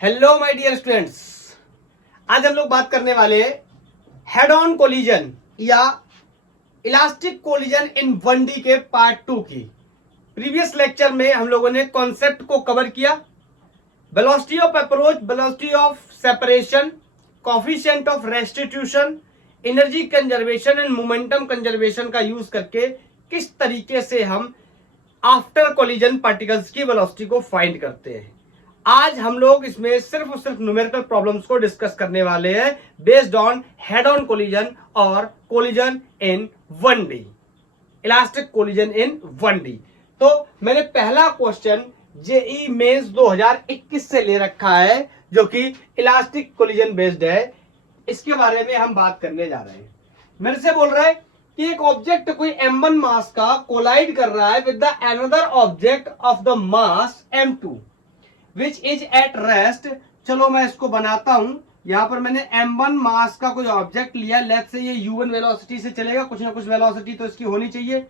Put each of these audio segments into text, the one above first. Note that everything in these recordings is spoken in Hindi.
हेलो माय डियर स्टूडेंट्स, आज हम लोग बात करने वाले हैं हेड ऑन कोलिजन या इलास्टिक कोलिजन इन 1D के पार्ट 2 की। प्रीवियस लेक्चर में हम लोगों ने कॉन्सेप्ट को कवर किया, velocity of approach, velocity of separation, coefficient of restitution, energy conservation and momentum conservation का यूज करके किस तरीके से हम आफ्टर कोलिजन पार्टिकल्स की वेलोसिटी को फाइंड करते हैं। आज हम लोग इसमें सिर्फ और सिर्फ न्यूमेरिकल प्रॉब्लम्स को डिस्कस करने वाले हैं based on head on collision और collision in 1D, elastic collision in 1D। तो मैंने पहला क्वेश्चन जेई मेंस 2021 से ले रखा है जो कि इलास्टिक कोलिजन बेस्ड है, इसके बारे में हम बात करने जा रहे हैं। मेरे से बोल रहा है कि एक ऑब्जेक्ट कोई m1 मास का कोलाइड कर रहा है with the another object of the mass m2 which is at rest. चलो मैं इसको बनाता हूं। यहां पर मैंने m1 मास का कोई ऑब्जेक्ट लिया, लेट्स से ये u1 वेलोसिटी से चलेगा, कुछ ना कुछ वेलोसिटी तो इसकी होनी चाहिए।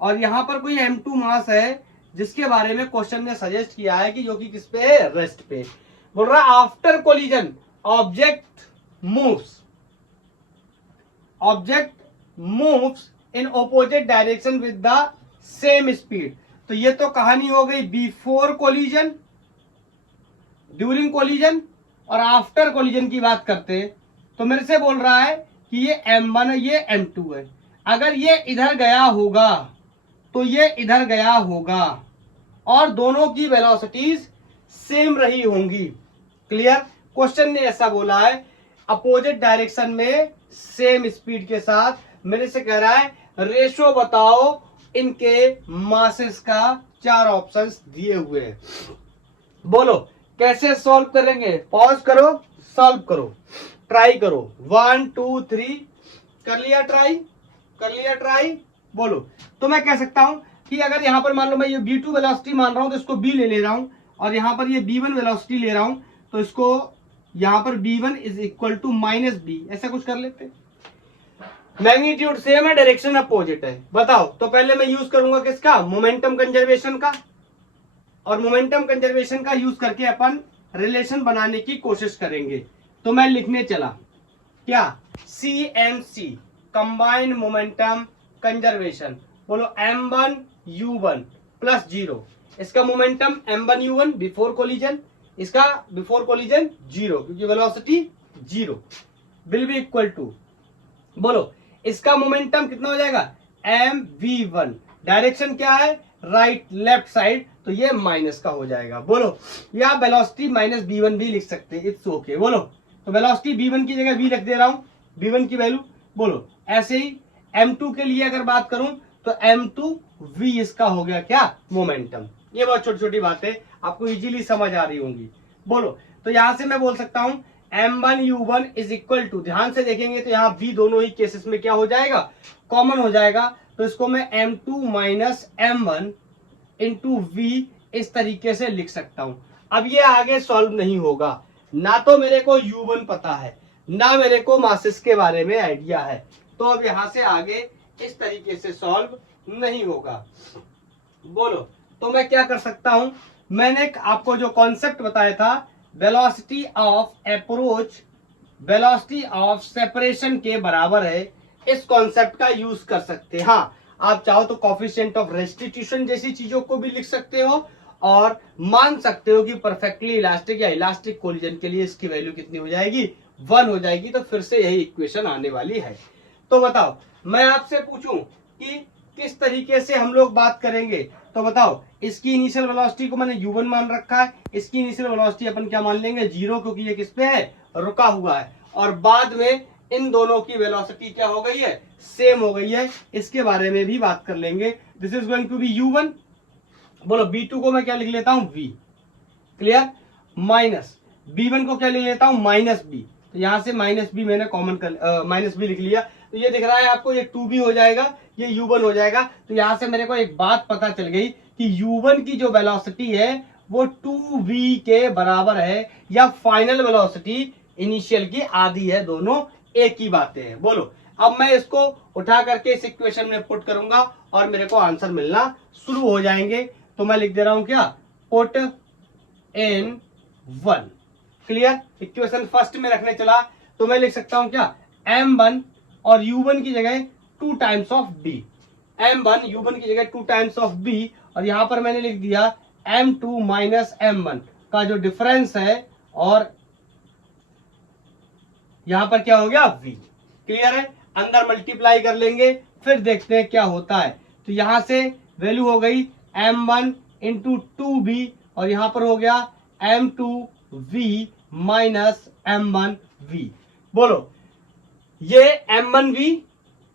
और यहां पर कोई m2 मास है जिसके बारे में क्वेश्चन ने सजेस्ट किया है कि जो कि किस पे है, रेस्ट पे। बोल रहा है after collision object moves in opposite direction with the same speed. तो ये तो कहानी हो गई बिफोर कोलिजन, ड्यूरिंग कोलिजन और आफ्टर कोलिजन की बात करते हैं। तो मेरे से बोल रहा है कि ये m1 है, ये m2 है। अगर ये इधर गया होगा तो ये इधर गया होगा और दोनों की वेलोसिटीज सेम रही होंगी। क्लियर? क्वेश्चन ने ऐसा बोला है, अपोजिट डायरेक्शन में सेम स्पीड के साथ। मेरे से कह रहा है रेशो बताओ इनके मासेस का। 4 ऑप्शंस दिए हुए हैं, बोलो कैसे सॉल्व करेंगे। पॉज करो, सॉल्व करो, ट्राई करो। 1 2 3 कर लिया ट्राई, बोलो। तो मैं कह सकता हूं कि अगर यहां पर मान लो मैं ये b2 वेलोसिटी मान रहा हूं तो इसको b ले रहा हूं, और यहां पर ये b1 वेलोसिटी ले रहा हूं तो इसको यहां पर b1 is equal to -b, ऐसा कुछ कर लेते हैं। मैग्नीट्यूड सेम है, डायरेक्शन अपोजिट है। बताओ, तो पहले मैं यूज करूंगा किसका, मोमेंटम कंजर्वेशन का। और मोमेंटम कंजर्वेशन का यूज करके अपन रिलेशन बनाने की कोशिश करेंगे। तो मैं लिखने चला क्या, CMC कंबाइंड मोमेंटम कंजर्वेशन। बोलो m1 u1 प्लस 0। इसका momentum m1 u1 before collision, इसका बिफोर कोलिजन 0 क्योंकि velocity 0 will be equal to, बोलो इसका मोमेंटम कितना हो जाएगा, mv1। डायरेक्शन क्या है, राइट लेफ्ट साइड, तो ये माइनस का हो जाएगा। बोलो, या वेलोसिटी -b1 भी लिख सकते हैं, इट्स ओके। बोलो, तो वेलोसिटी b1 की जगह v रख दे रहा हूं, b1 की वैल्यू। बोलो ऐसे ही m2 के लिए अगर बात करूं तो m2v इसका हो गया क्या, मोमेंटम। ये बहुत छोटी छोटी बातें आपको इजीली समझ आ रही होंगी। बोलो, तो यहां से मैं बोल सकता हूं m1 u1 is equal to, ध्यान से देखेंगे तो यहाँ v दोनों ही केसेस में क्या हो जाएगा, कॉमन हो जाएगा। तो इसको मैं m2 minus m1 into v इस तरीके से लिख सकता हूं। अब ये आगे सॉल्व नहीं होगा, ना तो मेरे को u1 पता है, ना मेरे को मासेस के बारे में आइडिया है। तो अब यहां से आगे इस तरीके से सॉल्व नहीं होगा। बोलो, तो मैं क्या कर सकता हूं, मैंने आपको जो कॉन्सेप्ट बताया था velocity of approach velocity of separation के बराबर है, इस कॉन्सेप्ट का यूज कर सकते हैं। हाँ, आप चाहो तो कोफिशिएंट ऑफ रेस्टिट्यूशन जैसी चीजों को भी लिख सकते हो और मान सकते हो कि परफेक्टली इलास्टिक या इलास्टिक कोलिजन के लिए इसकी वैल्यू कितनी हो जाएगी, 1 हो जाएगी। तो फिर से यही इक्वेशन आने वाली है। तो बताओ, मैं आपसे पूछूं कि किस तरीके से हम लोग बात करेंगे। तो बताओ, इसकी इनिशियल वेलोसिटी को मैंने u1 मान रखा है, इसकी इनिशियल वेलोसिटी अपन क्या मान लेंगे, 0, क्योंकि ये किस पे है, रुका हुआ है। और बाद में इन दोनों की वेलोसिटी क्या हो गई है, सेम हो गई है। इसके बारे में भी बात कर लेंगे। This is going to be u1। बोलो, b2 को मैं क्या लिख लेता हूं, v। क्लियर? माइनस b1 को क्या लिख लेता हूं, -b। तो यहां से -b मैंने कॉमन कर -b लिख लिया। तो ये दिख रहा है आपको, ये 2b हो जाएगा, ये u1 हो जाएगा। तो यहां से मेरे को एक बात पता चल गई कि u1 की जो वेलोसिटी है वो 2v के बराबर है, या फाइनल वेलोसिटी इनिशियल की आधी है, दोनों एक ही बातें हैं। बोलो, अब मैं इसको उठा करके इस इक्वेशन में पुट करूंगा और मेरे को आंसर मिलना शुरू हो जाएंगे। तो मैं लिख दे रहा हूं क्या, put in 1। Clear. Equation first में रखने चला तो मैं लिख सकता हूं क्या, m1 और u1 की जगह 2 times of b, m1 u1 की जगह 2 टाइम्स ऑफ b, और यहां पर मैंने लिख दिया m2 माइनस m1 का जो डिफरेंस है, और यहां पर क्या हो गया v। क्लियर है, अंदर मल्टीप्लाई कर लेंगे, फिर देखते हैं क्या होता है। तो यहां से वैल्यू हो गई m1 इंटू 2b, और यहां पर हो गया m2v माइनस m1v। बोलो, ये m1v,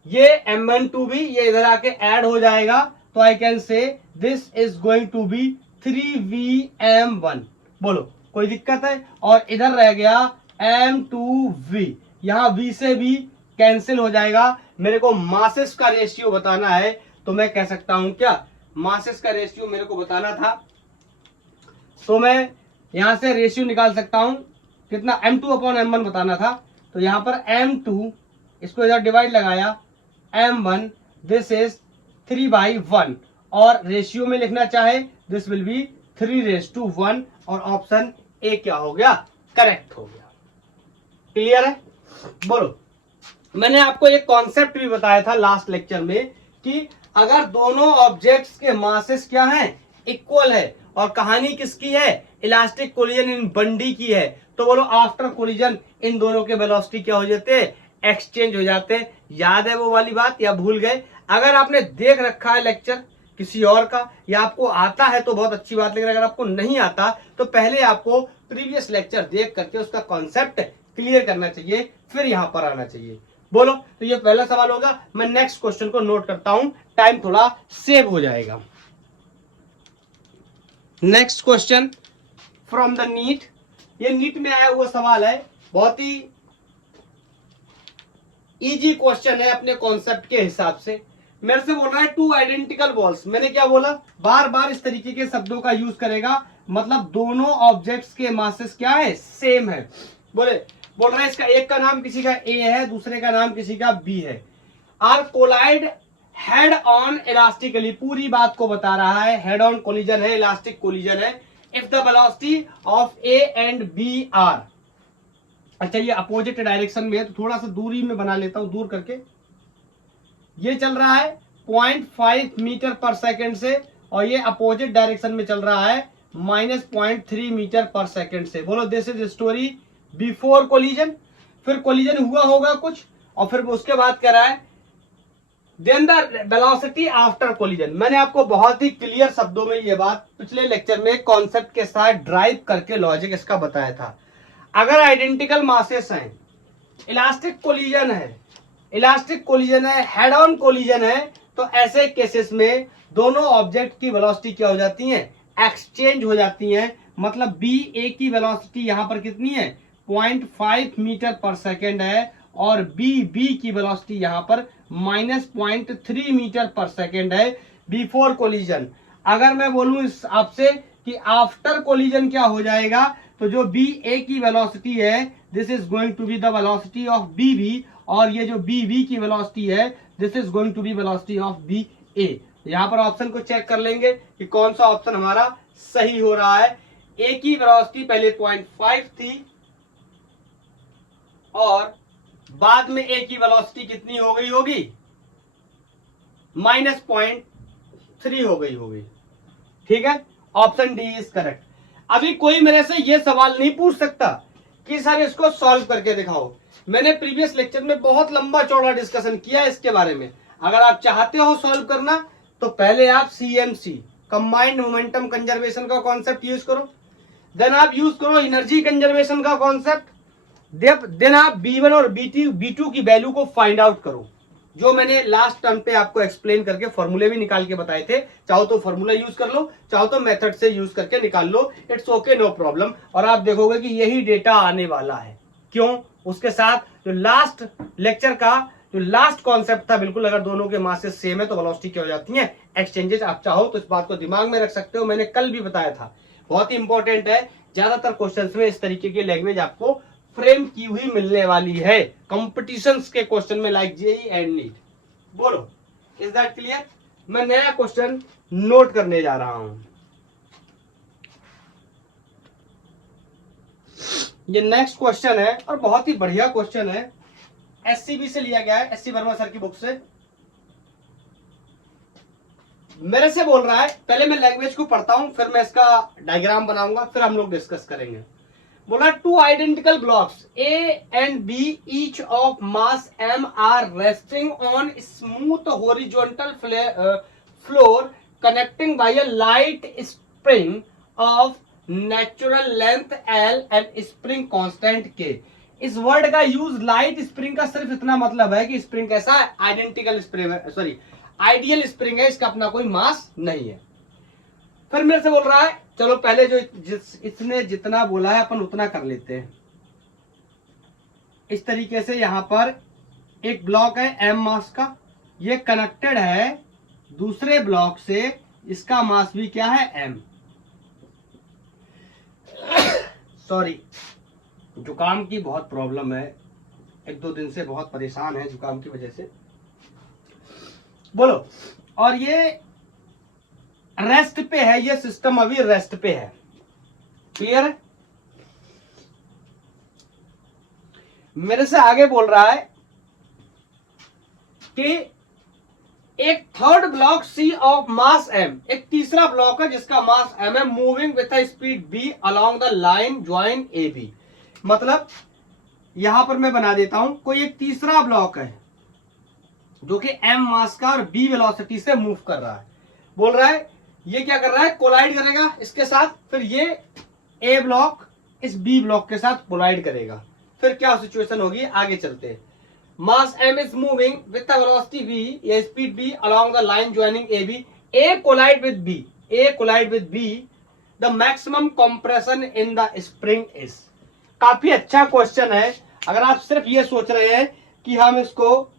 ये m1 भी, ये इधर आके ऐड हो जाएगा, तो I can say this is going to be 3vm1। बोलो, कोई दिक्कत है? और इधर रह गया m2v, यहां v से भी कैंसिल हो जाएगा। मेरे को मासेस का रेशियो बताना है, तो मैं कह सकता हूं क्या, मासेस का रेशियो मेरे को बताना था, तो मैं यहां से रेशियो निकाल सकता हूं कितना, m2 अपॉन m1 बताना था। तो यहां पर m2, इसको इधर डिवाइड लगाया, m1 दिस इज 3/1, और रेशियो में लिखना चाहे दिस विल बी 3:1, और ऑप्शन ए क्या हो गया, करेक्ट हो गया। क्लियर है? बोलो, मैंने आपको एक कॉन्सेप्ट भी बताया था लास्ट लेक्चर में कि अगर दोनों ऑब्जेक्ट्स के मासेस क्या हैं, इक्वल है, और कहानी किसकी है, इलास्टिक कोलिजन इन बंडी की है, तो बोलो आफ्टर कोलिजन इन दोनों के वेलोसिटी क्या हो जाते हैं, एक्सचेंज हो जाते हैं। याद है वो वाली बात या भूल गए? अगर आपने देख रखा है लेक्चर किसी और का, या आपको आता है तो बहुत अच्छी बात, लेकिन अगर आपको नहीं आता तो पहले आपको प्रीवियस लेक्चर देख करके उसका कॉन्सेप्ट क्लियर करना चाहिए, फिर यहां पर आना चाहिए। बोलो, तो ये पहला सवाल होगा। मैं नेक्स्ट क्वेश्चन को नोट करता हूं, टाइम थोड़ा सेव हो जाएगा। Next question from the NEET, ये नीट में आया हुआ सवाल है, बहुत ही इजी क्वेश्चन है अपने कॉन्सेप्ट के हिसाब से। मेरे से बोल रहा है 2 आइडेंटिकल बॉल्स, मैंने क्या बोला, बार बार इस तरीके के शब्दों का यूज करेगा, मतलब दोनों ऑब्जेक्ट्स के मासेस क्या है, सेम है। बोल रहा है इसका एक का नाम किसी का ए है, दूसरे का नाम किसी का बी है, are collide head on elastically, पूरी बात को बता रहा है, हेड ऑन कोलिजन है, इलास्टिक कोलिजन है, if the velocity of A and B are. अच्छा, ये अपोजिट डायरेक्शन में है, तो थोड़ा सा दूरी में बना लेता हूं, दूर करके। ये चल रहा है 0.5 मीटर पर सेकेंड से, और ये अपोजिट डायरेक्शन में चल रहा है -0.3 मीटर पर सेकेंड से। बोलो, this is story before collision, फिर कोलिजन हुआ होगा कुछ, और फिर उसके बाद कह रहा है then the velocity after collision. मैंने आपको बहुत ही क्लियर शब्दों में ये बात पिछले लेक्चर में कॉन्सेप्ट के साथ ड्राइव करके लॉजिक इसका बताया था। अगर आइडेंटिकल मासेस हैं, इलास्टिक कोलिजन है, हेड ऑन कोलिजन है, तो ऐसे केसेस में दोनों ऑब्जेक्ट की वेलोसिटी क्या हो जाती है, एक्सचेंज हो जाती है। मतलब बी ए की वेलोसिटी यहां पर कितनी है, 0.5 मीटर पर सेकेंड है, और बी बी की वेलोसिटी यहां पर -0.3 मीटर पर सेकेंड है बिफोर कोलिजन। अगर मैं बोलूं इस आपसे कि आफ्टर कोलिजन क्या हो जाएगा, तो जो बी ए की वेलोसिटी है this is going to be the velocity of B B, और ये जो बी बी की वेलोसिटी है this is going to be velocity of B A. यहां पर ऑप्शन को चेक कर लेंगे कि कौन सा ऑप्शन हमारा सही हो रहा है। ए की वेलोसिटी पहले 0.5 थी, और बाद में ए की वेलोसिटी कितनी हो गई होगी, -0.3 हो गई होगी। ठीक है, ऑप्शन डी इज करेक्ट। अभी कोई मेरे से ये सवाल नहीं पूछ सकता कि सर इसको सॉल्व करके दिखाओ। मैंने प्रीवियस लेक्चर में बहुत लंबा चौड़ा डिस्कशन किया इसके बारे में। अगर आप चाहते हो सॉल्व करना, तो पहले आप CMC कंबाइंड मोमेंटम कंजर्वेशन का कॉन्सेप्ट यूज करो, देन आप यूज करो एनर्जी कंजर्वेशन का कॉन्सेप्ट, देन आप B1 और B2 की वैल्यू को फाइंड आउट करो, जो मैंने लास्ट टर्म पे आपको एक्सप्लेन करके फॉर्मूले भी निकाल के बताए थे। चाहो तो फॉर्मूला यूज कर लो, चाहो तो मेथड से यूज करके निकाल लो, इट्स ओके, नो प्रॉब्लम। और आप देखोगे कि यही डेटा आने वाला है। क्यों? उसके साथ जो लास्ट लेक्चर का जो लास्ट कॉन्सेप्ट था, बिल्कुल अगर दोनों के मासेस सेम है तो वेलोसिटी क्या हो जाती है, एक्सचेंजेस। आप चाहो तो इस बात को दिमाग में रख सकते हो, मैंने कल भी बताया था, बहुत ही इंपॉर्टेंट है। ज्यादातर क्वेश्चंस में इस तरीके की लैंग्वेज आपको फ्रेम की हुई मिलने वाली है कॉम्पिटिशन्स के क्वेश्चन में, लाइक जेई एंड नीट। बोलो, इज दैट क्लियर? मैं नया क्वेश्चन नोट करने जा रहा हूं। ये नेक्स्ट क्वेश्चन है और बहुत ही बढ़िया क्वेश्चन है, एससीबी से लिया गया है, एससी वर्मा सर की बुक से। मेरे से बोल रहा है, पहले मैं लैंग्वेज को पढ़ता हूं, फिर मैं इसका डायग्राम बनाऊंगा, फिर हम लोग डिस्कस करेंगे। बोला two identical blocks A and B each of mass M are resting on smooth horizontal floor connecting by a light spring of natural length L and spring constant K. इस वर्ड का यूज लाइट स्प्रिंग का सिर्फ इतना मतलब है कि स्प्रिंग कैसा है, आइडेंटिकल स्प्रिंग है, सॉरी आइडियल स्प्रिंग है, इसका अपना कोई मास नहीं है। फिर मेरे से बोल रहा है, चलो पहले जो इसने जितना बोला है अपन उतना कर लेते हैं। इस तरीके से यहां पर एक ब्लॉक है एम मास का, ये कनेक्टेड है दूसरे ब्लॉक से, इसका मास भी क्या है एम। सॉरी, जुकाम की बहुत प्रॉब्लम है, एक दो दिन से बहुत परेशान है जुकाम की वजह से। बोलो, और ये रेस्ट पे है, ये सिस्टम अभी रेस्ट पे है, क्लियर है। मेरे से आगे बोल रहा है कि एक third block C of mass M, एक तीसरा ब्लॉक है जिसका मास एम है, moving with a speed B along the line join A B. मतलब यहां पर मैं बना देता हूं, कोई एक तीसरा ब्लॉक है जो कि एम मास का और बी वेलोसिटी से मूव कर रहा है। बोल रहा है ये क्या कर रहा है, कोलाइड करेगा इसके साथ, फिर ये ए ब्लॉक इस बी ब्लॉक के साथ कोलाइड करेगा। फिर क्या सिचुएशन होगी, आगे चलते हैं। Mass M is moving with the velocity V या speed B along the line joining A B, A collide with B, A collide with B, the maximum compression in the spring is. काफी अच्छा क्वेश्चन है। अगर आप सिर्फ ये सोच रहे हैं कि हम इसको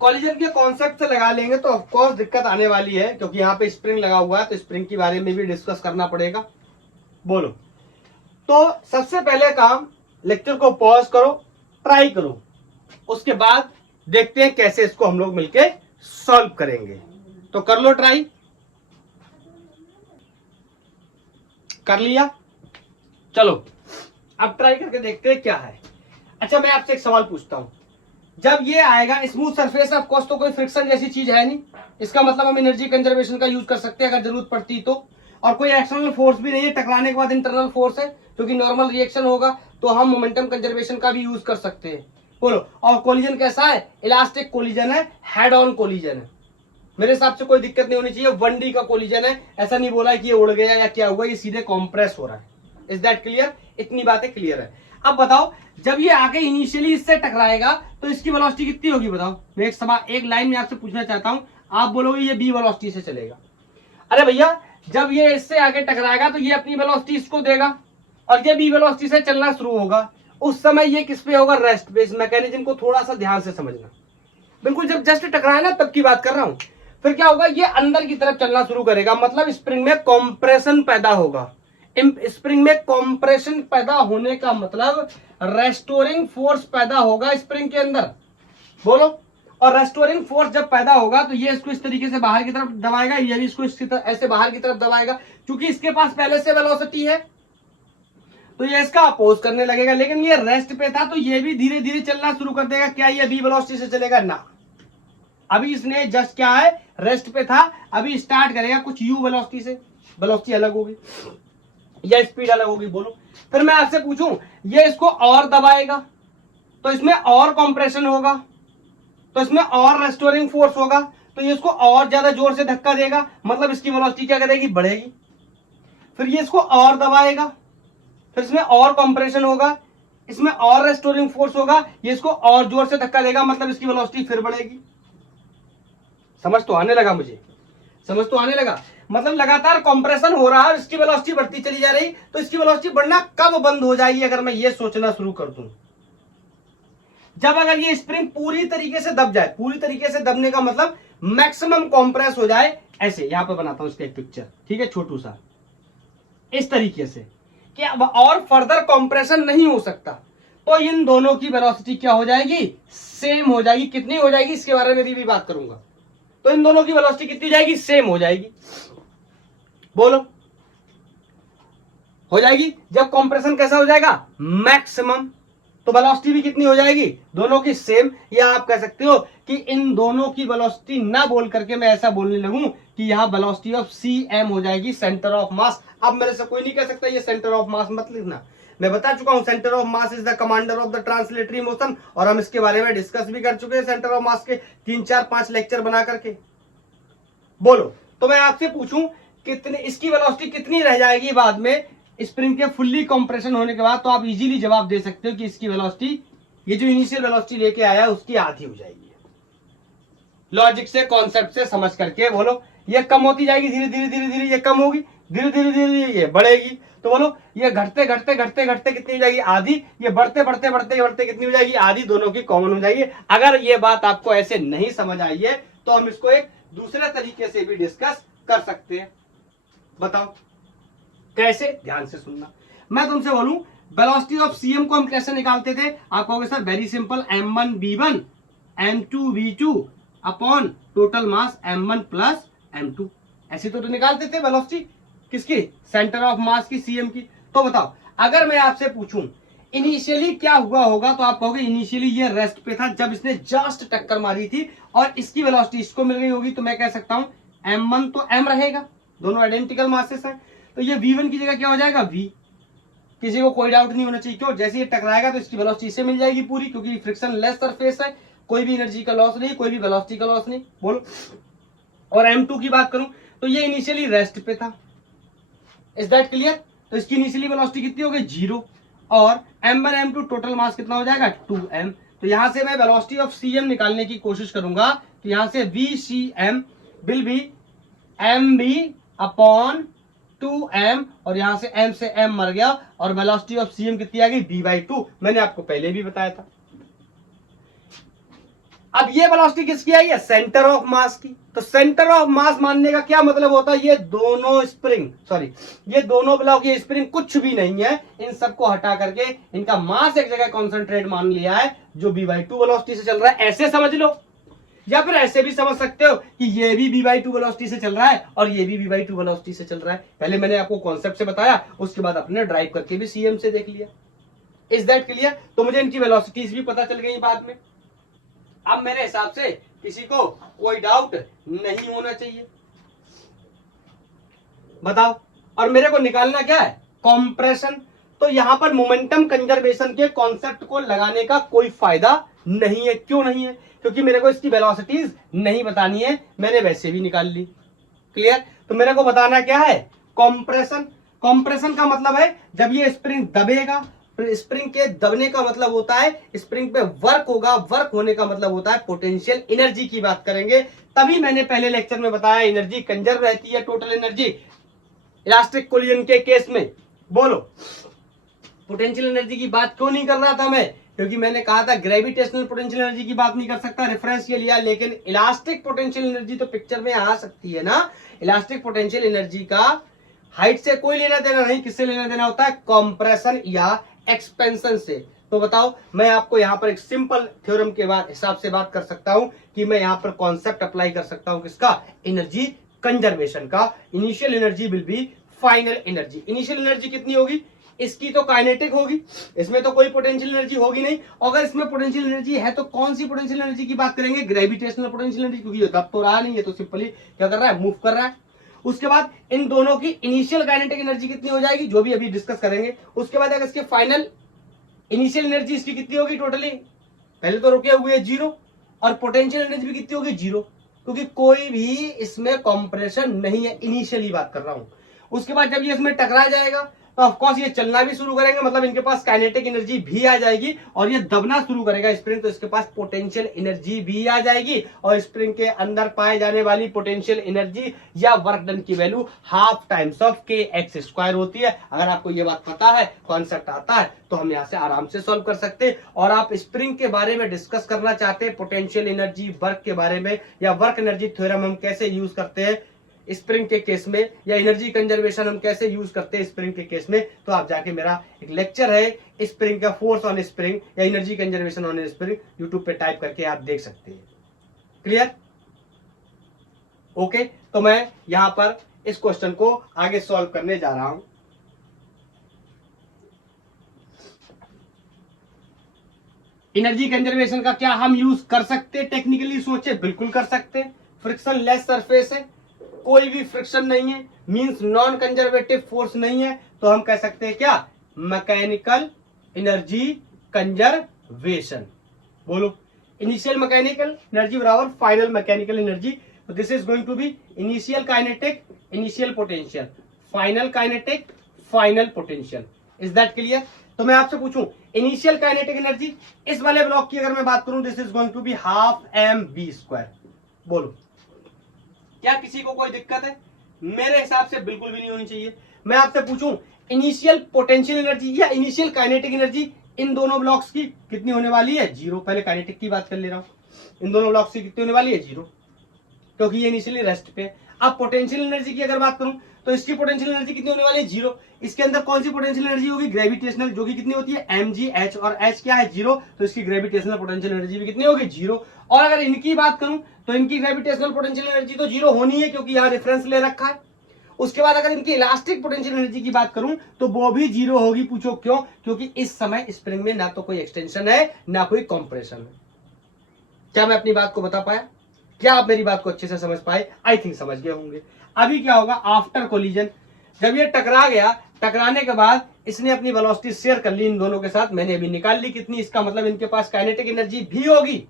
कॉलिजन के कॉन्सेप्ट से लगा लेंगे तो ऑफ कोर्स दिक्कत आने वाली है, क्योंकि यहाँ पे स्प्रिंग लगा हुआ है, तो स्प्रिंग के बारे में भी डिस्कस करना पड़ेगा। बोलो, तो सबसे पहले काम, लेक्चर को पॉज करो, ट्राई करो, उसके बाद देखते हैं कैसे इसको हम लोग मिलके सॉल्व करेंगे। तो कर लो ट्राई, कर लिया, चलो अब ट्राई करके देखते हैं क्या है। अच्छा, मैं आपसे एक सवाल पूछता हूं, जब ये आएगा स्मूथ सरफेस, ऑफ कोर्स तो कोई फ्रिक्शन जैसी चीज है नहीं, इसका मतलब हम एनर्जी कंजर्वेशन का यूज कर सकते हैं अगर जरूरत पड़ती तो, और कोई एक्सटर्नल फोर्स भी नहीं है, टकराने के बाद इंटरनल फोर्स है, क्योंकि नॉर्मल रिएक्शन होगा तो हम मोमेंटम कंजर्वेशन का भी यूज कर सकते हैं। बोलो, और कोलिजन कैसा है, इलास्टिक कोलिजन है, हेड ऑन कोलिजन है। मेरे हिसाब से कोई दिक्कत नहीं होनी चाहिए, 1D का कोलिजन है, ऐसा नहीं बोला है कि ये उड़ गया या क्या हुआ, ये सीधे कॉम्प्रेस हो रहा है। इज दैट क्लियर, इतनी बातें क्लियर है। अब बताओ, जब ये आके इनिशियली इससे टकराएगा तो इसकी वेलोसिटी कितनी होगी बताओ। मैं एक लाइन में आपसे पूछना चाहता हूं, आप बोलोगे ये बी वेलोसिटी से चलेगा। अरे भैया, जब ये इससे आगे टकराएगा तो ये अपनी वेलोसिटी इसको देगा और ये बी वेलोसिटी से चलना शुरू होगा। उस समय ये किस पे होगा, रेस्ट पे। इस मैकेनिज्म को थोड़ा सा ध्यान से समझना, बिल्कुल जब जस्ट टकराए ना तब की बात कर रहा हूं। फिर क्या होगा, ये अंदर की तरफ चलना शुरू करेगा, मतलब स्प्रिंग में कॉम्प्रेशन पैदा होगा। स्प्रिंग में कॉम्प्रेशन पैदा होने का मतलब रेस्टोरिंग फोर्स पैदा होगा स्प्रिंग के अंदर। बोलो, और रेस्टोरिंग फोर्स जब पैदा होगा तो ये इसको इस तरीके से बाहर की तरफ दबाएगा, ये भी इसको ऐसे बाहर की तरफ दबाएगा, क्योंकि इसके पास पहले से वेलोसिटी है तो ये इसका अपोज करने लगेगा। लेकिन ये रेस्ट पे था तो ये भी धीरे धीरे चलना शुरू कर देगा। क्या ये बी वेलोसिटी से चलेगा ना, अभी इसने जस्ट क्या है, रेस्ट पे था, अभी स्टार्ट करेगा कुछ यू वेलोसिटी से, वेलोसिटी अलग होगी या स्पीड अलग होगी। बोलो, फिर मैं आपसे पूछूं, ये इसको और दबाएगा तो इसमें और कंप्रेशन होगा, तो इसमें और रेस्टोरिंग फोर्स होगा, तो ये इसको और ज्यादा जोर से धक्का देगा, मतलब इसकी वेलोसिटी क्या करेगी, बढ़ेगी। फिर ये इसको और दबाएगा, फिर इसमें और कंप्रेशन होगा, इसमें और रेस्टोरिंग फोर्स होगा, ये इसको और जोर से धक्का देगा, मतलब इसकी वेलोसिटी फिर बढ़ेगी। समझ तो आने लगा मुझे, समझ तो आने लगा। मतलब लगातार कंप्रेशन हो रहा है और इसकी वेलोसिटी बढ़ती चली जा रही, तो इसकी वेलोसिटी बढ़ना कब बंद हो जाएगी, अगर मैं ये सोचना शुरू कर दूं, जब अगर ये स्प्रिंग पूरी तरीके से दब जाए। पूरी तरीके से दबने का मतलब मैक्सिमम कंप्रेस हो जाए। ऐसे यहां पे बनाता हूं इसका एक पिक्चर, ठीक है, छोटू सा, इस तरीके से कि अब और फर्दर कंप्रेशन नहीं हो सकता, तो इन दोनों की वेलोसिटी क्या हो जाएगी, सेम हो जाएगी। कितनी हो जाएगी, इसके बारे में भी बात करूंगा। तो इन दोनों की वेलोसिटी कितनी जाएगी, सेम हो जाएगी। बोलो, हो जाएगी। जब कंप्रेशन कैसा हो जाएगा, मैक्सिमम, तो वेलोसिटी भी कितनी हो जाएगी, दोनों की सेम। या आप कह सकते हो कि इन दोनों की वेलोसिटी ना बोल करके मैं ऐसा बोलने लगूं कि यहाँ वेलोसिटी ऑफ cm हो जाएगी, सेंटर ऑफ मास। अब मेरे से कोई नहीं कह सकता ये सेंटर ऑफ मास मत लिखना, मैं बता चुका हूं centre of mass is the commander of the translatory motion, और हम इसके बारे में डिस्कस भी कर चुके हैं सेंटर ऑफ मास के 3 4 5 लेक्चर बना करके। बोलो, तो मैं आपसे पूछूं कितने, इसकी वेलोसिटी कितनी रह जाएगी बाद में स्प्रिंग के फुल्ली कंप्रेशन होने के बाद, तो आप इजीली जवाब दे सकते हो कि इसकी वेलोसिटी, ये जो इनिशियल वेलोसिटी लेके आया उसकी आधी हो जाएगी। लॉजिक से, कॉन्सेप्ट से समझ करके बोलो। ये कम होती जाएगी धीरे धीरे धीरे धीरे, ये कम होगी धीरे धीरे धीरे, ये बढ़ेगी। तो बोलो ये घटते घटते घटते घटते कितनी हो जाएगी, आधी। ये बढ़ते बढ़ते बढ़ते बढ़ते कितनी हो जाएगी, आधी। दोनों की कॉमन हो जाएगी। अगर ये बात आपको ऐसे नहीं समझ आई है तो हम इसको एक दूसरे तरीके से भी डिस्कस कर सकते हैं। बताओ कैसे, ध्यान से सुनना। मैं तुमसे बोलूं वेलोसिटी ऑफ cm को हम कैसे निकालते थे, आप कहोगे sir very simple, m1v1 m2v2 upon total mass m1 plus m2, ऐसे तो निकालते थे वेलोसिटी किसकी, सेंटर ऑफ मास की, cm की। तो बताओ अगर मैं आपसे पूछूं इनिशियली क्या हुआ होगा, तो आप कहोगे इनिशियली ये रेस्ट पे था जब इसने जस्ट टक्कर मारी थी और इसकी वेलोसिटी इसको मिल गई होगी, तो मैं कह सकता हूं m1 तो m रहेगा, दोनों आइडेंटिकल मासेस हैं, तो ये v1 की जगह क्या हो जाएगा v। किसी को कोई डाउट नहीं होना चाहिए, क्यों, जैसे ये टकराएगा तो इसकी वेलोसिटी इससे मिल जाएगी पूरी, क्योंकि फ्रिक्शन लेस सरफेस है, कोई भी एनर्जी का लॉस नहीं, कोई भी वेलोसिटी का लॉस नहीं। बोलो, और m2 की बात करूं तो ये इनिशियली रेस्ट पे था, इज दैट क्लियर। तो इसकी इनिशियली वेलोसिटी कितनी हो गई, 0, और m1 m2 टोटल मास कितना हो जाएगा, 2m। तो यहां से मैं वेलोसिटी ऑफ cm निकालने की कोशिश करूंगा, तो यहां से vcm will be mv upon 2m, और यहां से m से m मर गया, और वेलोसिटी ऑफ cm कितनी आ गई, v/2। मैंने आपको पहले भी बताया था। अब ये वेलोसिटी किसकी आई है, सेंटर ऑफ मास की। तो सेंटर ऑफ मास मानने का क्या मतलब होता है, ये दोनों स्प्रिंग, सॉरी ये दोनों ब्लॉक, ये स्प्रिंग कुछ भी नहीं है, इन सबको हटा करके इनका मास एक जगह कॉन्सेंट्रेट मान लिया है जो v/2 वेलोसिटी से चल रहा है, ऐसे समझ लो। या फिर ऐसे भी समझ सकते हो कि ये भी v/2 वेलोसिटी से चल रहा है और ये भी v/2 वेलोसिटी से चल रहा है। पहले मैंने आपको कॉन्सेप्ट से बताया, उसके बाद अपने ड्राइव करके भी cm से देख लिया। Is that clear. तो मुझे इनकी वेलोसिटीज भी पता चल गई बाद में। अब मेरे हिसाब से किसी को कोई डाउट नहीं होना चाहिए। बताओ, और मेरे को निकालना क्या है, कंप्रेशन। तो यहां पर मोमेंटम कंजर्वेशन के कॉन्सेप्ट को लगाने का कोई फायदा नहीं है। क्यों नहीं है, क्योंकि मेरे को इसकी वेलोसिटीज नहीं बतानी है, मैंने वैसे भी निकाल ली। क्लियर। तो मेरे को बताना क्या है, कंप्रेशन। कंप्रेशन का मतलब है जब ये स्प्रिंग दबेगा, स्प्रिंग के दबने का मतलब होता है स्प्रिंग पे वर्क होगा, वर्क होने का मतलब होता है पोटेंशियल एनर्जी की बात करेंगे। तभी मैंने पहले लेक्चर में बताया एनर्जी कंजर्व रहती है, टोटल एनर्जी इलास्टिक कोलिजन के केस में। बोलो, पोटेंशियल एनर्जी की बात क्यों नहीं कर रहा था मैं, क्योंकि मैंने कहा था ग्रेविटेशनल पोटेंशियल एनर्जी की बात नहीं कर सकता, रेफरेंस ये लिया, लेकिन इलास्टिक पोटेंशियल एनर्जी तो पिक्चर में आ सकती है ना। इलास्टिक पोटेंशियल एनर्जी का हाइट से कोई लेना देना नहीं, किससे लेना देना होता है, कंप्रेशन या एक्सपेंशन से। तो बताओ, मैं आपको यहां पर एक सिंपल थ्योरम के बाद हिसाब से बात कर सकता हूं कि मैं यहां पर कॉन्सेप्ट अप्लाई कर सकता हूं किसका, एनर्जी कंजर्वेशन का। Initial energy will be final energy. Initial energy कितनी होगी, इसकी तो काइनेटिक होगी, इसमें तो कोई पोटेंशियल एनर्जी होगी नहीं। अगर इसमें पोटेंशियल एनर्जी है तो कौन सी पोटेंशियल एनर्जी की बात करेंगे, ग्रेविटेशनल पोटेंशियल एनर्जी, क्योंकि ये दब तो रहा नहीं है, तो सिंपली क्या कर रहा है, मूव कर रहा है। उसके बाद इन दोनों की इनिशियल काइनेटिक एनर्जी कितनी हो जाएगी, जो भी अभी डिस्कस करेंगे। उसके बाद अगर इसके फाइनल इनिशियल एनर्जी इसकी कितनी होगी टोटली, पहले तो रुके हुए 0, और पोटेंशियल एनर्जी भी कितनी होगी, 0, क्योंकि कोई भी इसमें कंप्रेशन नहीं है, इनिशियली बात कर रहा हूं। उसके बाद जब ये इसमें टकरा जाएगा तो ऑफकोर्स ये चलना भी शुरू करेंगे, मतलब इनके पास काइनेटिक एनर्जी भी आ जाएगी, और ये दबना शुरू करेगा स्प्रिंग, तो इसके पास पोटेंशियल एनर्जी भी आ जाएगी, और स्प्रिंग के अंदर पाए जाने वाली पोटेंशियल एनर्जी या वर्क डन की value half times of kx² होती है। अगर आपको ये बात पता है, कॉन्सेप्ट आता है, तो हम यहाँ से आराम से सॉल्व कर सकते हैं। और आप स्प्रिंग के बारे में डिस्कस करना चाहते हैं, पोटेंशियल एनर्जी वर्क के बारे में, या वर्क एनर्जी थ्योरम हम कैसे यूज करते हैं स्प्रिंग के केस में, या एनर्जी कंजर्वेशन हम कैसे यूज करते हैं स्प्रिंग के केस में, तो आप जाके मेरा एक लेक्चर है स्प्रिंग का, फोर्स ऑन स्प्रिंग या energy conservation on spring, YouTube पे टाइप करके आप देख सकते हैं। Clear, okay. तो मैं यहां पर इस क्वेश्चन को आगे सॉल्व करने जा रहा हूं। एनर्जी कंजर्वेशन का क्या हम यूज कर सकते हैं? टेक्निकली सोचे, बिल्कुल कर सकते हैं। फ्रिक्शन लेस सरफेस है, कोई भी फ्रिक्शन नहीं है, मींस नॉन कंजर्वेटिव फोर्स नहीं है, तो हम कह सकते हैं क्या? Mechanical energy conservation. बोलो, इनिशियल मैकेनिकल एनर्जी बराबर फाइनल मैकेनिकल एनर्जी। तो this is going to be initial kinetic, initial potential, final kinetic, final potential. Is that clear? तो मैं आपसे पूछूं, इनिशियल काइनेटिक एनर्जी इस वाले ब्लॉक की अगर मैं बात करूं, this is going to be half M B square. बोलो, क्या किसी को कोई दिक्कत है? मेरे हिसाब से बिल्कुल भी नहीं होनी चाहिए। मैं आपसे पूछूं, इनिशियल पोटेंशियल एनर्जी या इनिशियल काइनेटिक एनर्जी इन दोनों ब्लॉक्स की कितनी होने वाली है? जीरो। पहले काइनेटिक की बात कर ले रहा हूं। इन दोनों ब्लॉक्स की कितनी होने वाली है? जीरो, क्योंकि ये इनिशियली रेस्ट पे। अब पोटेंशियल एनर्जी की अगर बात करूं, तो इसकी पोटेंशियल एनर्जी कितनी होने वाली है? जीरो। इसके अंदर कौन सी पोटेंशियल एनर्जी होगी? ग्रेविटेशनल, जो कि कितनी होती है? mgh, और h क्या है? जीरो। तो इसकी ग्रेविटेशनल पोटेंशियल एनर्जी भी कितनी होगी? जीरो। और अगर इनकी बात करूं, तो इनकी ग्रेविटेशनल पोटेंशियल एनर्जी तो जीरो होनी है, क्योंकि यहाँ रेफरेंस ले रखा है। उसके बाद अगर इनकी इलास्टिक पोटेंशियल एनर्जी की बात करूं, तो वो भी जीरो होगी। पूछो क्यों? क्योंकि इस समय स्प्रिंग में ना तो कोई एक्सटेंशन है, ना कोई कंप्रेशन है। क्या मैं अपनी बात को बता पाया? क्या आप मेरी बात को अच्छे से समझ पाए? आई थिंक समझ गए होंगे। अभी क्या होगा? आफ्टर कोलिजन, जब ये टकरा गया, टकराने के बाद इसने अपनी वेलोसिटी शेयर कर ली इन दोनों के साथ, मैंने अभी निकाल ली कितनी। इसका मतलब इनके पास काइनेटिक एनर्जी भी होगी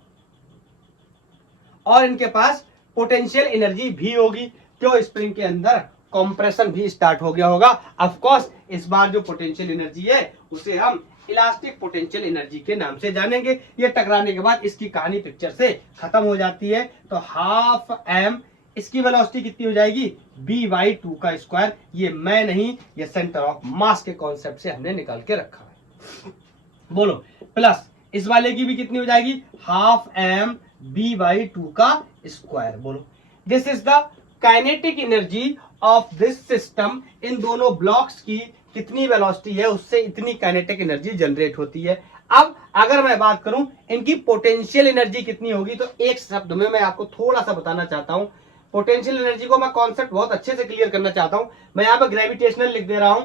और इनके पास पोटेंशियल एनर्जी भी होगी। क्यों? स्प्रिंग के अंदर कंप्रेशन भी स्टार्ट हो गया होगा। ऑफ कोर्स इस बार जो पोटेंशियल एनर्जी है उसे हम इलास्टिक पोटेंशियल एनर्जी के नाम से जानेंगे। ये टकराने के बाद इसकी कहानी पिक्चर से खत्म हो जाती है। तो हाफ एम, इसकी वेलोसिटी कितनी हो जाएगी? b/2 का स्क्वायर। ये मैं नहीं, ये सेंटर ऑफ मास के कॉन्सेप्ट से हमने निकाल के रखा है। बोलो, प्लस इस वाले की भी कितनी हो जाएगी? हाफ एम b/2 का स्क्वायर। बोलो, this is the kinetic energy of this system. इन दोनों ब्लॉक्स की कितनी वेलोसिटी है, उससे इतनी काइनेटिक एनर्जी जनरेट होती है। अब अगर मैं बात करूं इनकी पोटेंशियल एनर्जी कितनी होगी, तो एक शब्द में मैं आपको थोड़ा सा बताना चाहता हूं। पोटेंशियल एनर्जी को मैं कॉन्सेप्ट बहुत अच्छे से क्लियर करना चाहता हूं। मैं यहां पर ग्रेविटेशनल लिख दे रहा हूं,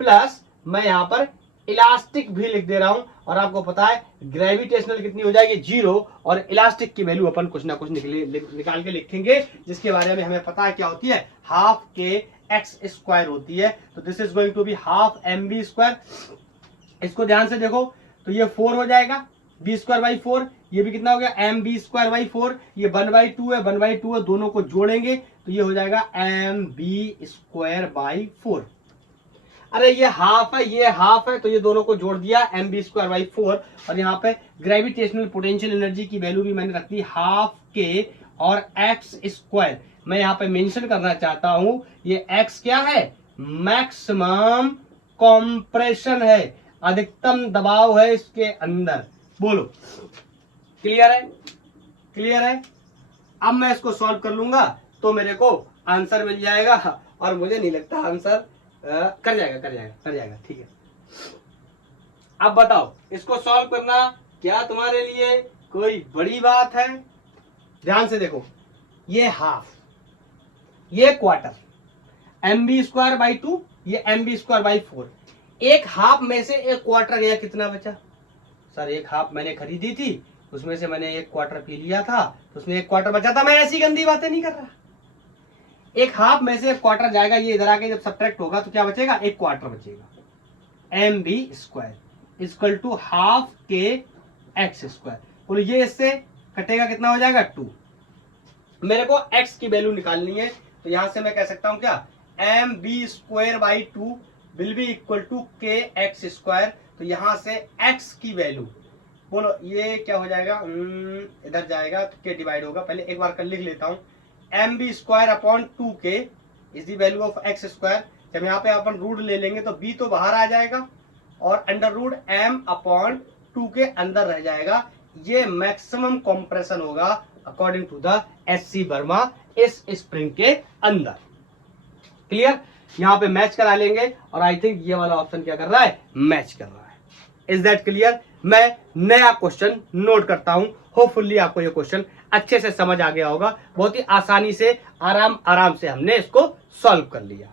प्लस मैं यहां पर इलास्टिक भी लिख दे रहा हूं। और आपको पता है ग्रेविटेशनल कितनी हो जाएगी? जीरो। और इलास्टिक की वैल्यू अपन कुछ ना कुछ निकाल के लिखेंगे, जिसके बारे में हमें पता है क्या होती है? हाफ के एक्स स्क्वायर होती है। तो this is going to be half M B square. इसको ध्यान से देखो, तो ये 4 हो जाएगा, बी स्क्वायर बाई 4। ये भी कितना हो गया? M B square by 4। ये 1/2 है, 1/2 है, दोनों को जोड़ेंगे तो ये हो जाएगा एम बी स्क्वायर बाई 4। अरे ये हाफ है, ये हाफ है, तो ये दोनों को जोड़ दिया एम बी स्क्वायर बाई 4। और यहाँ पे ग्रेविटेशनल पोटेंशियल एनर्जी की वैल्यू भी मैंने रख दी हाफ के और एक्स स्क्वायर। मैं यहाँ पे मेंशन करना चाहता हूं, ये एक्स क्या है? मैक्सिमम कॉम्प्रेशन है, अधिकतम दबाव है इसके अंदर। बोलो, क्लियर है? क्लियर है? अब मैं इसको सॉल्व कर लूंगा तो मेरे को आंसर मिल जाएगा, और मुझे नहीं लगता आंसर कर जाएगा। ठीक है, अब बताओ, इसको सॉल्व करना क्या तुम्हारे लिए कोई बड़ी बात है? ध्यान से देखो, ये हाफ, ये quarter, M B square by 2, ये एम बी स्क्वायर बाई 4। एक हाफ में से एक क्वार्टर गया, कितना बचा? सर एक हाफ मैंने खरीदी थी, उसमें से मैंने एक क्वार्टर पी लिया था, तो उसमें एक क्वार्टर बचा था। मैं ऐसी गंदी बातें नहीं कर रहा। एक हाफ में से एक क्वार्टर जाएगा, ये इधर आके जब सब्ट्रैक्ट होगा तो क्या बचेगा? एक क्वार्टर बचेगा। M B square equal to half K X square. बोलो, ये इससे कटेगा, कितना हो जाएगा? 2। मेरे को एक्स की वैल्यू निकालनी है, तो यहां से मैं कह सकता हूं क्या? M B square by 2 will be equal to K X square. तो यहां से एक्स की वैल्यू, बोलो ये क्या हो जाएगा? इधर जाएगा तो के डिवाइड होगा। पहले एक बार कर लिख लेता हूं, M B square upon 2k is the value of X square. जब यहाँ पे अपन रूट ले लेंगे तो b तो बाहर आ जाएगा और under root m upon 2k अंदर रह जाएगा। ये मैक्सिमम कंप्रेशन होगा according to the SC Verma इस स्प्रिंग के अंदर। क्लियर? यहाँ पे मैच करा लेंगे, और आई थिंक ये वाला ऑप्शन क्या कर रहा है? मैच कर रहा है। Is that clear? मैं नया क्वेश्चन नोट करता हूं, होपफुली आपको ये क्वेश्चन अच्छे से समझ आ गया होगा। बहुत ही आसानी से, आराम से हमने इसको सॉल्व कर लिया।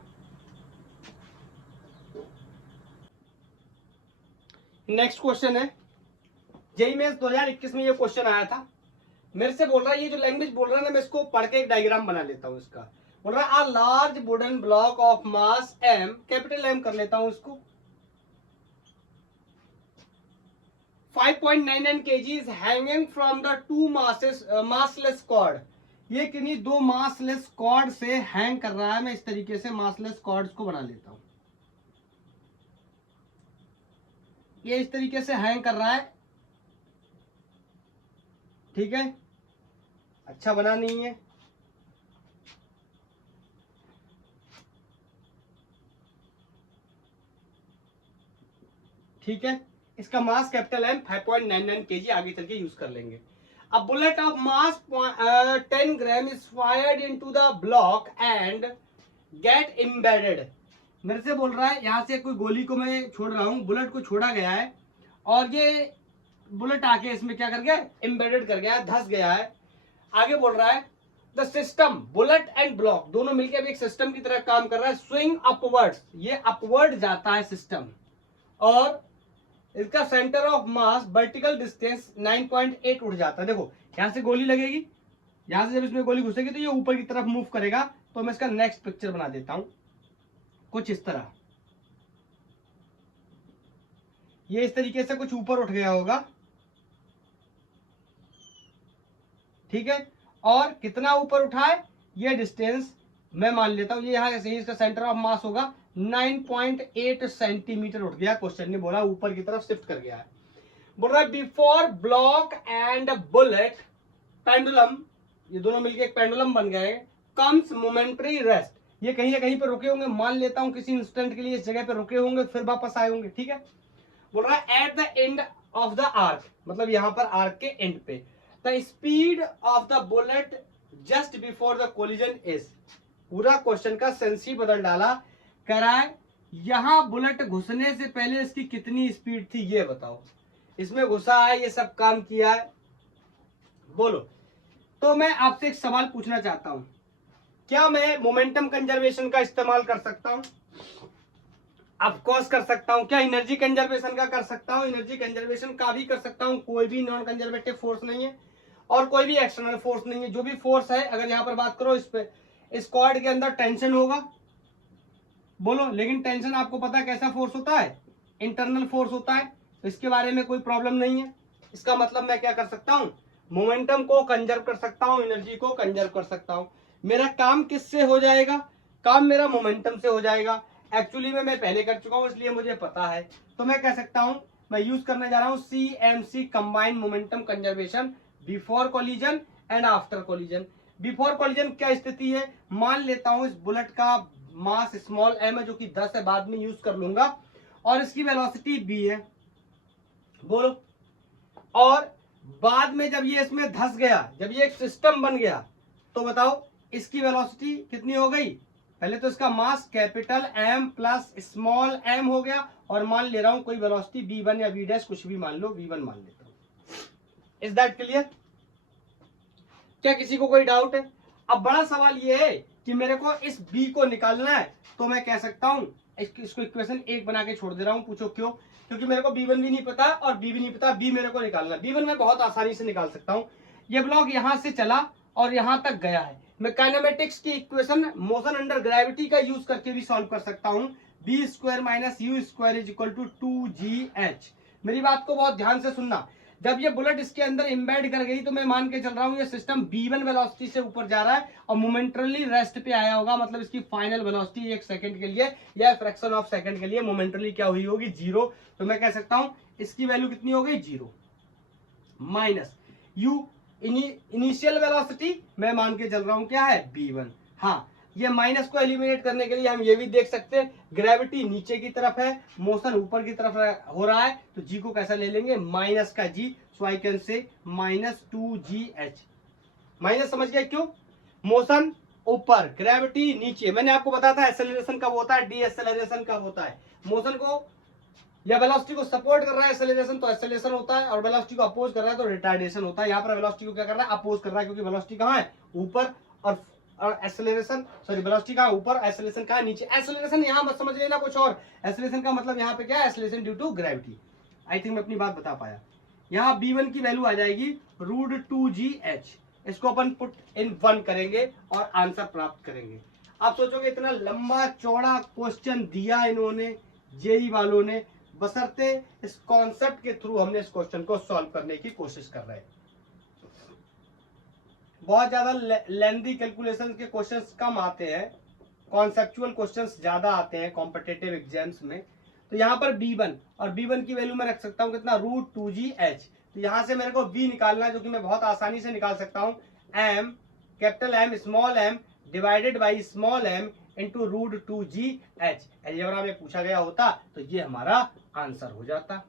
नेक्स्ट क्वेश्चन है, जेईई मेंस 2021 में ये क्वेश्चन आया था। मेरे से बोल रहा है, ये जो लैंग्वेज बोल रहा है ना, मैं इसको पढ़ के एक डायग्राम बना लेता हूँ इसका। बोल रहा है a large wooden block of mass m, capital M कर लेता हूँ इसको, 5.99 kg hanging from the two massless cord. ये किन्हीं दो मासलेस कॉर्ड से हैंग कर रहा है। मैं इस तरीके से मासलेस कॉर्ड्स को बना लेता हूं। ये इस तरीके से हैंग कर रहा है, ठीक है, अच्छा बना नहीं है। ठीक है, इसका मास कैपिटल M 5.99 kg आगे चल के यूज कर लेंगे। अब bullet of mass 10 gram is fired into the block and get embedded. मेरे से बोल रहा है यहां से कोई गोली को मैं छोड़ रहा हूं, बुलेट को छोड़ा गया है और ये बुलेट आके इसमें क्या कर गया, एम्बेडेड कर गया, धस गया है। आगे बोल रहा है the system bullet and block दोनों मिलकर अभी एक सिस्टम की तरह काम कर रहा है। स्विंग अपवर्ड्स, ये अपवर्ड जाता है सिस्टम, और इसका centre of mass vertical distance 9.8 उड़ जाता है। देखो यहां से गोली लगेगी, यहां से जब इसमें गोली घुसेगी तो ये ऊपर की तरफ मूव करेगा। तो मैं इसका नेक्स्ट पिक्चर बना देता हूं कुछ इस तरह। ये इस तरीके से कुछ ऊपर उठ गया होगा, ठीक है, और कितना ऊपर उठा है ये डिस्टेंस मैं मान लेता हूं। ये यहां से इसका सेंटर ऑफ मास होगा 9.8 सेंटीमीटर उठ गया। क्वेश्चन ने बोला ऊपर की तरफ शिफ्ट कर गया है। बोल रहा है before block and bullet pendulum, ये दोनों मिलकर एक पेंडुलम बन गए, कम्स मोमेंटरी रेस्ट। ये कहीं ना कहीं पर रुके होंगे, मान लेता हूं किसी इंस्टेंट के लिए इस जगह पे रुके होंगे, फिर वापस आए होंगे, ठीक है। बोल रहा है at the end of the arc, मतलब यहां पर आर्क के एंड पे, the speed of the bullet just before the collision is. पूरा क्वेश्चन का सेंस ही बदल डाला। कह रहा है यहां बुलेट घुसने से पहले इसकी कितनी स्पीड थी ये बताओ। इसमें घुसा है, ये सब काम किया है, बोलो। तो मैं आपसे एक सवाल पूछना चाहता हूं, क्या मैं मोमेंटम कंजर्वेशन का इस्तेमाल कर सकता हूं? ऑफ कोर्स कर सकता हूं। क्या एनर्जी कंजर्वेशन का कर सकता हूं? एनर्जी कंजर्वेशन का भी कर सकता हूं। कोई भी नॉन कंजर्वेटिव फोर्स नहीं है और कोई भी एक्सटर्नल फोर्स नहीं है। जो भी फोर्स है, अगर यहां पर बात करो, इस पे इस कॉर्ड के अंदर टेंशन होगा, बोलो। लेकिन टेंशन आपको पता है कैसा फोर्स होता है, इंटरनल फोर्स होता है, तो इसके बारे में कोई प्रॉब्लम नहीं है। इसका मतलब मैं क्या कर सकता हूं, मोमेंटम को कंजर्व कर सकता हूं, एनर्जी को कंजर्व कर सकता हूं। मेरा काम किससे हो जाएगा? काम मेरा मोमेंटम से हो जाएगा। एक्चुअली में मैं पहले कर चुका हूं, इसलिए मुझे पता है। तो मैं कह सकता हूं, मैं यूज करने जा रहा हूं CMC, combined momentum conservation, before collision and after collision. Before collision क्या स्थिति है, मान लेता हूं इस बुलेट का मास स्मॉल m है, जो कि 10 है, बाद में यूज कर लूंगा, और इसकी वेलोसिटी b है, बोलो। और बाद में जब ये इसमें धस गया, जब ये एक सिस्टम बन गया, तो बताओ इसकी वेलोसिटी कितनी हो गई? पहले तो इसका mass capital M plus small m हो गया, और मान ले रहा हूं कोई वेलोसिटी v1 या v डैश, कुछ भी मान लो, v1 मान लेता हूं। Is that clear? क्या किसी को कोई डाउट है? अब बड़ा सवाल ये है कि मेरे को इस b को निकालना है, तो मैं कह सकता हूं इसको इक्वेशन 1 बना के छोड़ दे रहा हूं। पूछो क्यों? क्योंकि मेरे को b1 भी नहीं पता और b भी नहीं पता, b मेरे को निकालना है। b1 मैं बहुत आसानी से निकाल सकता हूं। ये ब्लॉक यहां से चला और यहां तक गया है। मैं काइनेमेटिक्स की इक्वेशन मोशन अंडर ग्रेविटी का यूज करके भी सॉल्व कर सकता हूं। b square minus u square is equal to 2gh। मेरी बात को बहुत ध्यान से सुनना। जब ये बुलेट इसके अंदर एम्बेड कर गई, तो मैं मान के चल रहा हूं ये सिस्टम b1 वेलोसिटी से ऊपर जा रहा है और मोमेंटरली रेस्ट पे आया होगा। मतलब इसकी फाइनल वेलोसिटी एक सेकंड के लिए या फ्रैक्शन ऑफ सेकंड के लिए मोमेंटरली क्या हुई होगी? 0। तो मैं कह सकता हूं इसकी वैल्यू कितनी हो गई? 0 माइनस u इनिशियल वेलोसिटी मैं मान के चल रहा हूं क्या है? b1। हाँ, ये माइनस को एलिमिनेट करने के लिए हम ये भी देख सकते हैं, ग्रेविटी नीचे की तरफ है, मोशन ऊपर की तरफ हो रहा है, तो g को कैसा ले लेंगे? माइनस का g। सो आई कैन से माइनस 2gh। माइनस समझ गए क्यों? मोशन ऊपर, ग्रेविटी नीचे। मैंने आपको बताया था एक्सेलरेशन कब होता है, डीएक्सेलरेशन कब होता है। मोशन को या वेलोसिटी को सपोर्ट कर रहा है एक्सेलरेशन, तो एक्सेलरेशन होता है, और वेलोसिटी को अपोज कर रहा है तो रिटार्डेशन होता है। यहाँ पर वेलोसिटी को क्या कर रहा है? अपोज कर रहा है, क्योंकि वेलोसिटी कहाँ है? ऊपर, और एक्सेलरेशन, सॉरी, वेलोसिटी कहाँ? ऊपर, एक्सेलरेशन कहाँ? नीचे। एक्सेलरेशन यहाँ मत समझ लेना कुछ और। एक्सेलरेशन का मतलब यहाँ पे क्या है? Acceleration due to gravity. I think मैं अपनी बात बता पाया। यहाँ B1 की वैल्यू आ जाएगी √2GH। इसको अपन पुट इन 1 करेंगे और आंसर प्राप्त करेंगे। आप सोचोगे इतना लंबा चौड़ा क्वेश्चन दिया इन्होंने जेई वालों ने, बशर्ते इस कॉन्सेप्ट के थ्रू हमने इस क्वेश्चन को सॉल्व करने की कोशिश कर रहे हैं। बहुत ज्यादा लेंथी कैलकुलेशन के क्वेश्चंस कम आते हैं, कॉन्सेप्चुअल क्वेश्चंस ज्यादा आते हैं कॉम्पिटिटिव एग्जाम्स में। तो यहाँ पर B1 और B1 की वैल्यू मैं रख सकता हूँ कितना √2GH। तो यहाँ से मेरे को V निकालना है, जो कि मैं बहुत आसानी से निकाल सकता हूँ, M capital M small m divided by small m into √2GH। Algebra में पूछा गया होता तो ये हमारा आंसर हो जाता।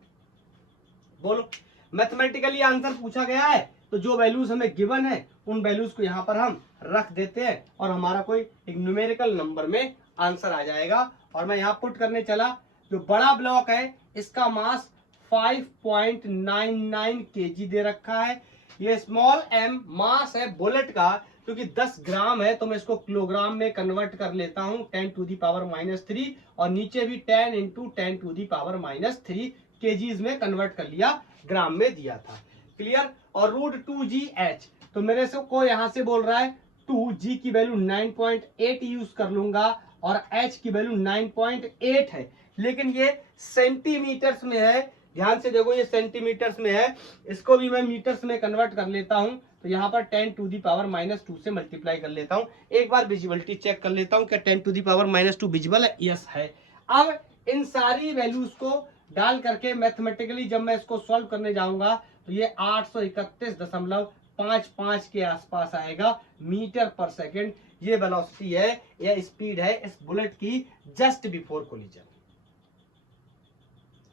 बोलो, मैथमेटिकली आंसर पूछा गया है तो जो वैल्यूज हमें गिवन है उन वैल्यूज को यहाँ पर हम रख देते हैं और हमारा कोई एक न्यूमेरिकल नंबर में आंसर आ जाएगा। और मैं यहाँ पुट करने चला, जो बड़ा ब्लॉक है इसका मास 5.99 kg दे रखा है। ये स्मॉल m मास है बुलेट का, क्योंकि 10 ग्राम है तो मैं इसको किलोग्राम में कन्वर्ट कर लेता हूँ 10⁻³ और नीचे भी 10 × 10⁻³ kgs में कन्वर्ट कर लिया, ग्राम में दिया था। क्लियर। और √2GH तो मेरे से को यहाँ से बोल रहा है 2G की वैल्यू 9.8 यूज कर लूंगा और H की वैल्यू 9.8 है, लेकिन ये सेंटीमीटर्स में है। ध्यान से देखो, ये सेंटीमीटर्स में है, इसको भी मैं मीटर्स में कन्वर्ट कर लेता हूं। तो यहाँ पर 10⁻² से मल्टीप्लाई कर लेता हूं। एक बार विजिबिलिटी चेक कर लेता हूं क्या 10⁻² विजिबल है। यस है। अब इन सारी वैल्यूज को डाल करके मैथमेटिकली जब मैं इसको सॉल्व करने जाऊंगा तो ये 831.55 के आसपास आएगा मीटर पर सेकेंड। ये वेलोसिटी है या स्पीड है इस बुलेट की जस्ट बिफोर कोलिजन।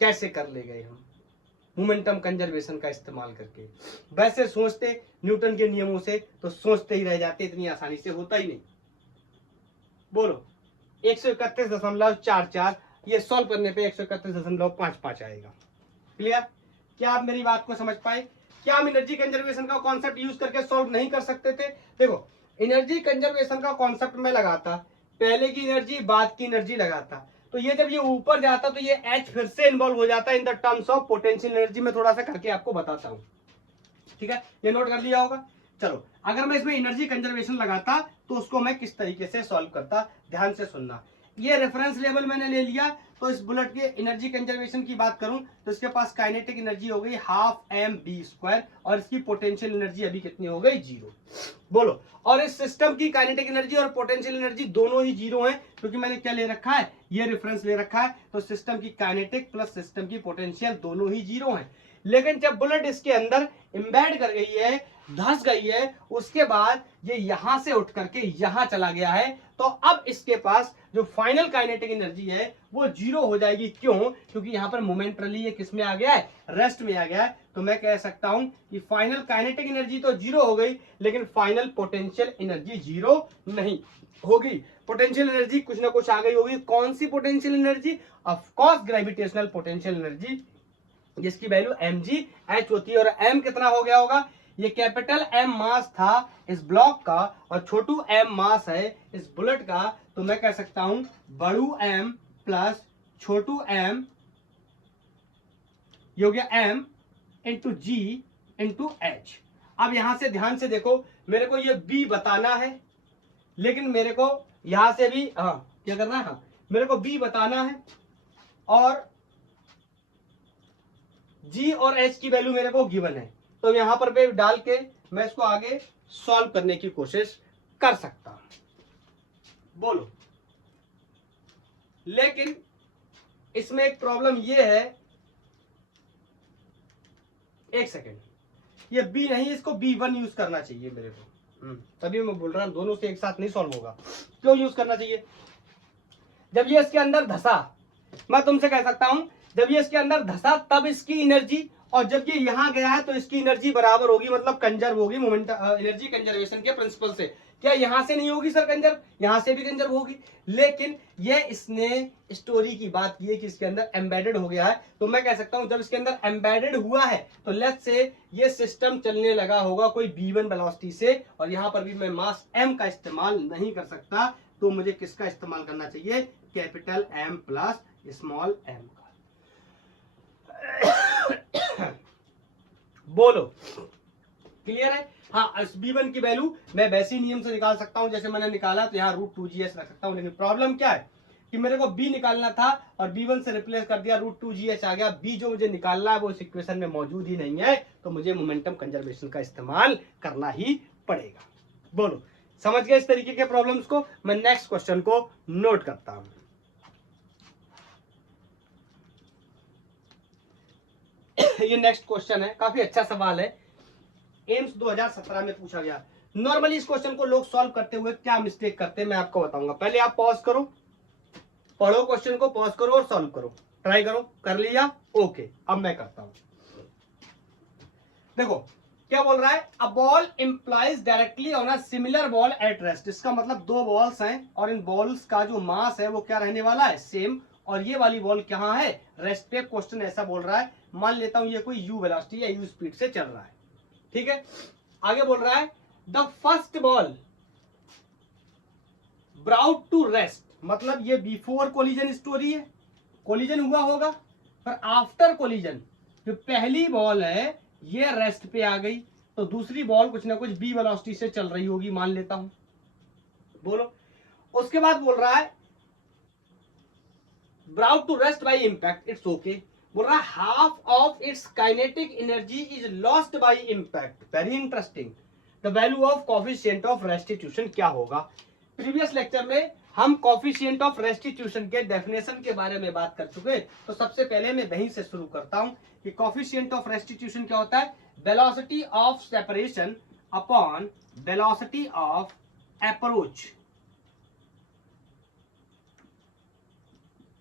कैसे कर ले गए हम मोमेंटम कंजर्वेशन का इस्तेमाल करके। वैसे सोचते न्यूटन के नियमों से तो सोचते ही रह जाते, इतनी आसानी से होता ही नहीं। बोलो, 131.44, ये सॉल्व करने पे 131.55 आएगा। क्लियर। क्या आप मेरी बात को समझ पाए? क्या हम एनर्जी कंजर्वेशन का कॉन्सेप्ट यूज करके सॉल्व नहीं कर सकते थे? देखो, एनर्जी कंजर्वेशन का कॉन्सेप्ट में लगाता, पहले की एनर्जी बाद की एनर्जी लगाता, तो ये जब ये ऊपर जाता तो ये H फिर से इन्वॉल्व हो जाता इन the terms of potential energy. में थोड़ा सा करके आपको बताता हूं, ठीक है? ये नोट कर लिया होगा। चलो, अगर मैं इसमें एनर्जी कंजर्वेशन लगाता तो उसको मैं किस तरीके से सॉल्व करता, ध्यान से सुनना। ये रेफरेंस लेवल मैंने ले लिया, तो इस बुलेट के एनर्जी कंजर्वेशन की बात करूं तो इसके पास काइनेटिक एनर्जी हो गई 12mv² और इसकी पोटेंशियल एनर्जी अभी कितनी हो गई? 0। बोलो, और इस सिस्टम की काइनेटिक एनर्जी और पोटेंशियल एनर्जी दोनों ही 0 है, क्योंकि मैंने क्या ले रखा है, ये रेफरेंस ले रखा है। तो सिस्टम की काइनेटिक प्लस सिस्टम की पोटेंशियल दोनों ही 0 है। लेकिन जब बुलेट इसके अंदर एम्बेड कर गई है, धंस गई है, उसके बाद ये यहां से उठ करके यहां चला गया है, तो अब इसके पास जो फाइनल काइनेटिक एनर्जी है वो 0 हो जाएगी। क्यों? क्योंकि यहां पर मोमेंटरली ये किस में आ गया है? रेस्ट में आ गया है। तो मैं कह सकता हूं कि फाइनल काइनेटिक एनर्जी तो 0 हो गई, लेकिन फाइनल पोटेंशियल एनर्जी 0 नहीं होगी। पोटेंशियल एनर्जी कुछ ना कुछ आ गई होगी। कौन सी potential energy? Of course gravitational potential energy, जिसकी वैल्यू mgh होती है। और m कितना हो गया होगा? ये कैपिटल M मास था इस ब्लॉक का और छोटू m मास है इस बुलेट का। तो मैं कह सकता हूं बड़ू m प्लस छोटू m, ये हो गया m into g into h। अब यहां से ध्यान से देखो, मेरे को ये b बताना है, लेकिन मेरे को यहां से भी क्या करना है? मेरे को b बताना है और g और h की वैल्यू मेरे को गिवन है। तो यहां पर पे डाल के मैं इसको आगे सॉल्व करने की कोशिश कर सकता हूं। बोलो, लेकिन इसमें एक प्रॉब्लम ये है, एक सेकेंड, ये b नहीं, इसको b1 यूज करना चाहिए मेरे को। तभी मैं बोल रहा हूं दोनों से एक साथ नहीं सॉल्व होगा। क्यों यूज करना चाहिए? जब ये इसके अंदर धसा, मैं तुमसे कह सकता हूं जब ये इसके अंदर धसा तब इसकी एनर्जी, और जब ये यहां गया है तो इसकी एनर्जी बराबर होगी, मतलब कंजर्व होगी मोमेंट एनर्जी कंजर्वेशन के प्रिंसिपल से। क्या यहां से नहीं होगी सर कंजर्व? यहां से भी कंजर्व होगी। लेकिन ये इसने स्टोरी की बात की है कि इसके अंदर एम्बेडेड हो गया है। तो मैं कह सकता हूं जब इसके अंदर एम्बेडेड हुआ है तो लेट्स से ये सिस्टम चलने लगा होगा कोई v1 वेलोसिटी से, और यहां पर भी मैं मास m का इस्तेमाल नहीं कर सकता। तो मुझे किसका इस्तेमाल करना चाहिए? Capital M plus small m का। बोलो क्लियर है। हाँ, B1 की वैल्यू मैं वैसे ही नियम से निकाल सकता हूं जैसे मैंने निकाला, तो यहाँ √2GH रख सकता हूं, लेकिन प्रॉब्लम क्या है कि मेरे को B निकालना था और B1 से रिप्लेस कर दिया, √2GH आ गया। B जो मुझे निकालना है वो इस इक्वेशन में मौजूद ही नहीं है, तो मुझे मोमेंटम कंजर्वेशन का इस्तेमाल करना ही पड़ेगा। बोलो समझ गए इस तरीके के प्रॉब्लम्स को। मैं नेक्स्ट क्वेश्चन को नोट करता हूं। ये नेक्स्ट क्वेश्चन है, काफी अच्छा सवाल है, एम्स 2017 में पूछा गया। नॉर्मली इस क्वेश्चन को लोग सॉल्व करते हुए क्या मिस्टेक करते हैं मैं आपको बताऊंगा। पहले आप पॉज करो, पढ़ो क्वेश्चन को, पॉज करो और सॉल्व करो, ट्राई करो। कर लिया? ओके, अब मैं करता हूं। देखो क्या बोल रहा है, a ball implies directly on a similar ball at rest. इसका मतलब दो बॉल्स हैं और इन बॉल्स का जो मास है वो क्या रहने वाला है, सेम, और ये वाली बॉल कहां है, रेस्ट पे। क्वेश्चन ऐसा बोल रहा है, मान लेता हूं ये कोई यू वेलोसिटी या यू स्पीड से चल रहा है, ठीक है। आगे बोल रहा है the first ball brought to rest, मतलब ये बिफोर कोलिजन स्टोरी है, कोलिजन हुआ होगा, पर आफ्टर कोलिजन जो पहली बॉल है ये रेस्ट पे आ गई, तो दूसरी बॉल कुछ ना कुछ बी वेलोसिटी से चल रही होगी, मान लेता हूं। बोलो। उसके बाद बोल रहा है brought to rest by impact, it's okay. बोल रहा है half of its kinetic energy is lost by impact, very interesting. The value of coefficient of restitution क्या होगा। प्रीवियस लेक्चर में हम कोफिशिएंट ऑफ रेस्टिट्यूशन के डेफिनेशन के बारे में बात कर चुके, तो सबसे पहले मैं वहीं से शुरू करता हूं कि कोफिशिएंट ऑफ रेस्टिट्यूशन क्या होता है, velocity of separation upon velocity of approach,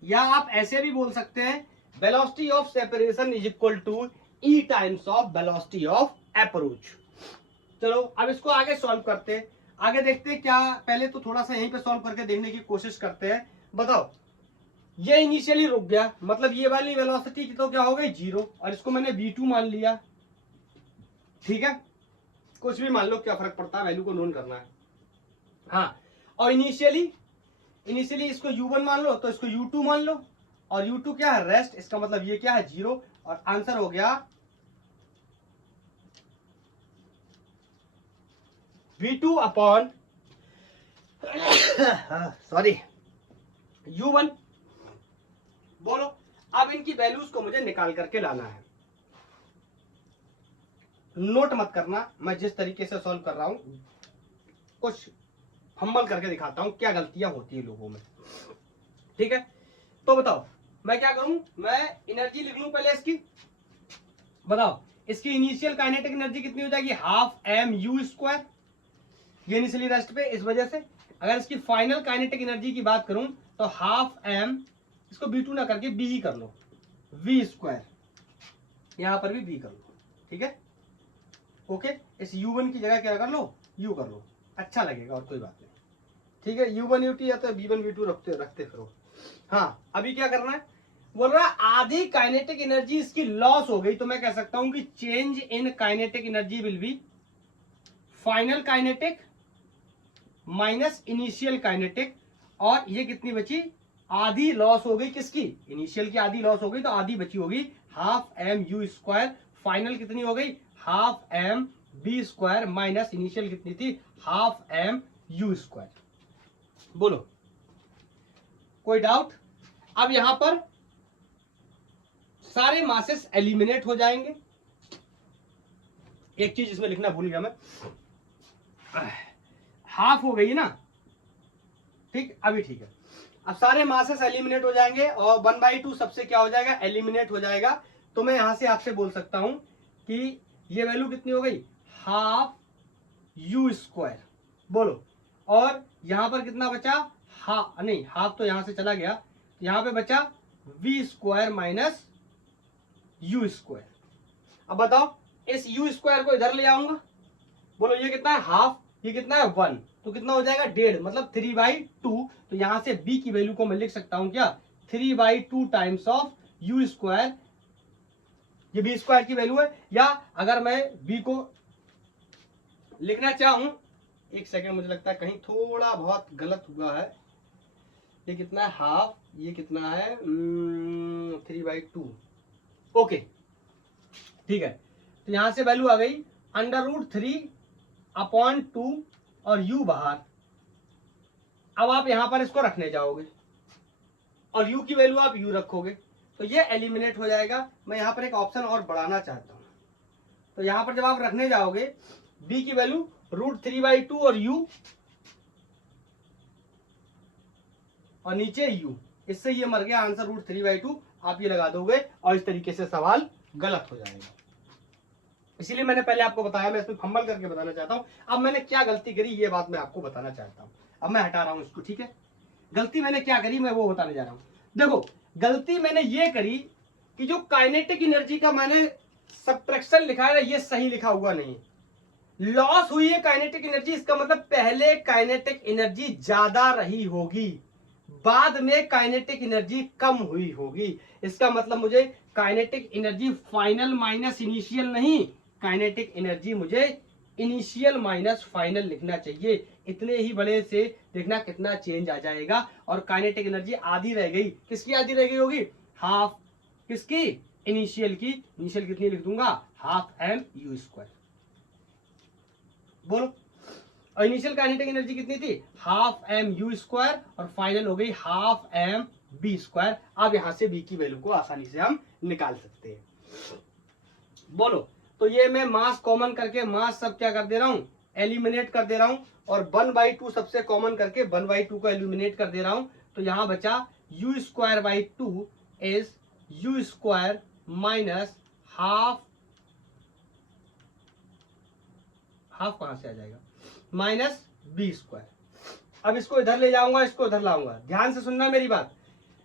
या आप ऐसे भी बोल सकते हैं velocity of separation is equal to E times of velocity of approach. चलो अब इसको आगे सॉल्व करते हैं, आगे देखते हैं क्या। पहले तो थोड़ा सा यहीं पे सॉल्व करके देखने की कोशिश करते हैं। बताओ ये इनिशियली रुक गया, मतलब ये वाली वेलोसिटी की तो क्या हो गई, 0, और इसको मैंने v2 मान लिया, ठीक है। कुछ भी मान लो, क्या फर्क पड़ता है, वैल्यू को नोन करना है। हाँ, और इनिशियली इसको u1 मान लो, तो इसको u2 मान लो, और u2 क्या है, रेस्ट, इसका मतलब ये क्या है, 0, और आंसर हो गया v2 अपॉन सॉरी u1। बोलो अब इनकी वैल्यूज को मुझे निकाल करके लाना है। नोट मत करना, मैं जिस तरीके से सॉल्व कर रहा हूं कुछ फंबल करके दिखाता हूं, क्या गलतियां होती है लोगों में, ठीक है। तो बताओ मैं क्या करूं, मैं एनर्जी लिख लूं पहले इसकी। बताओ इसकी इनिशियल काइनेटिक एनर्जी कितनी हो जाएगी, हाफ एम यू स्क्वायर, ये इनिशियली रेस्ट पे, इस वजह से। अगर इसकी फाइनल काइनेटिक एनर्जी की बात करूं तो हाफ एम, इसको b2 ना करके b ही कर लो, v स्क्वायर, यहां पर भी b कर लो, ठीक है। ओके, इस u1 की जगह क्या कर लो, u कर लो, अच्छा लगेगा और कोई बात नहीं, ठीक है। u1 ut या तो b1 b2 रखते फिरो। हाँ, अभी क्या करना है, बोल रहा है आधी काइनेटिक एनर्जी इसकी लॉस हो गई, तो मैं कह सकता हूं कि change in kinetic energy will be final kinetic minus initial kinetic, और ये कितनी बची, आधी लॉस हो गई किसकी, इनिशियल की आधी लॉस हो गई, तो आधी बची होगी half M U square, final कितनी हो गई, half M B square, minus initial कितनी थी, हाफ एम यू स्क्वायर। बोलो कोई डाउट। अब यहां पर सारे मासेस एलिमिनेट हो जाएंगे। एक चीज इसमें लिखना भूल गया मैं, हाफ हो गई ना, ठीक, अभी ठीक है। अब सारे मासेस एलिमिनेट हो जाएंगे और 1/2 सबसे क्या हो जाएगा, एलिमिनेट हो जाएगा। तो मैं यहां से आपसे बोल सकता हूं कि ये वैल्यू कितनी हो गई, हाफ यू स्क्वायर। बोलो, और यहां पर कितना बचा, नहीं हाफ तो यहां से चला गया, तो यहां पे बचा v square minus you square. अब बताओ इस यू स्क्वायर को इधर ले आऊंगा, बोलो ये कितना है, हाफ, ये कितना है 1, तो कितना हो जाएगा, 1.5, मतलब 3/2। तो यहां से b की वैल्यू को मैं लिख सकता हूं क्या, 3/2 टाइम्स ऑफ यू स्क्वायर, ये b स्क्वायर की वैल्यू है। या अगर मैं b को लिखना चाहूं, एक सेकेंड, मुझे लगता है कहीं थोड़ा बहुत गलत हुआ है, ये कितना है, हाफ, ये कितना है 3/2, ओके ठीक है। तो यहां से वैल्यू आ गई √3/2 और u बाहर। अब आप यहां पर इसको रखने जाओगे और u की वैल्यू आप u रखोगे तो ये एलिमिनेट हो जाएगा। मैं यहां पर एक ऑप्शन और बढ़ाना चाहता हूं, तो यहां पर जब आप रखने जाओगे b की वैल्यू √3/2 और u और नीचे u, इससे ये मर गया आंसर √3/2। आप ये लगा दोगे और इस तरीके से सवाल गलत हो जाएगा। इसीलिए मैंने पहले आपको बताया, मैं इसमें फंबल करके बताना चाहता हूं। अब मैंने क्या गलती करी ये बात मैं आपको बताना चाहता हूं। अब मैं हटा रहा हूं इसको, ठीक है। गलती मैंने क्या करी मैं वो बताने जा रहा हूं। देखो गलती मैंने ये करी कि जो काइनेटिक एनर्जी का मैंने सब्ट्रैक्शन लिखा है ना, ये सही लिखा हुआ नहीं। लॉस हुई है काइनेटिक एनर्जी, इसका मतलब पहले काइनेटिक एनर्जी ज्यादा रही होगी, बाद में काइनेटिक एनर्जी कम हुई होगी। इसका मतलब मुझे kinetic energy final minus initial नहीं, काइनेटिक एनर्जी मुझे इनिशियल माइनस फाइनल लिखना चाहिए। इतने ही बड़े से देखना कितना चेंज आ जाएगा। और काइनेटिक एनर्जी आधी रह गई, किसकी आधी रह गई होगी? हाफ किसकी? इनिशियल की। इनिशियल कितनी लिख दूंगा? Half m(u²). बोलो, और इनिशियल काइनेटिक एनर्जी कितनी थी? हाफ m(u²) और फाइनल हो गई हाफ m(b²). अब यहां से b की वैल्यू को आसानी से हम निकाल सकते हैं। बोलो, तो ये मैं मास कॉमन करके मास सब क्या कर दे रहा हूं? एलिमिनेट कर दे रहा हूं। और 1/2 सबसे कॉमन करके 1/2 को एलिमिनेट कर दे रहा हूं। तो यहां बचा u²/2 is u² minus half कहां से आ जाएगा? Minus b²। अब इसको इधर ले जाऊंगा, इसको इधर लाऊंगा। ध्यान से सुनना मेरी बात।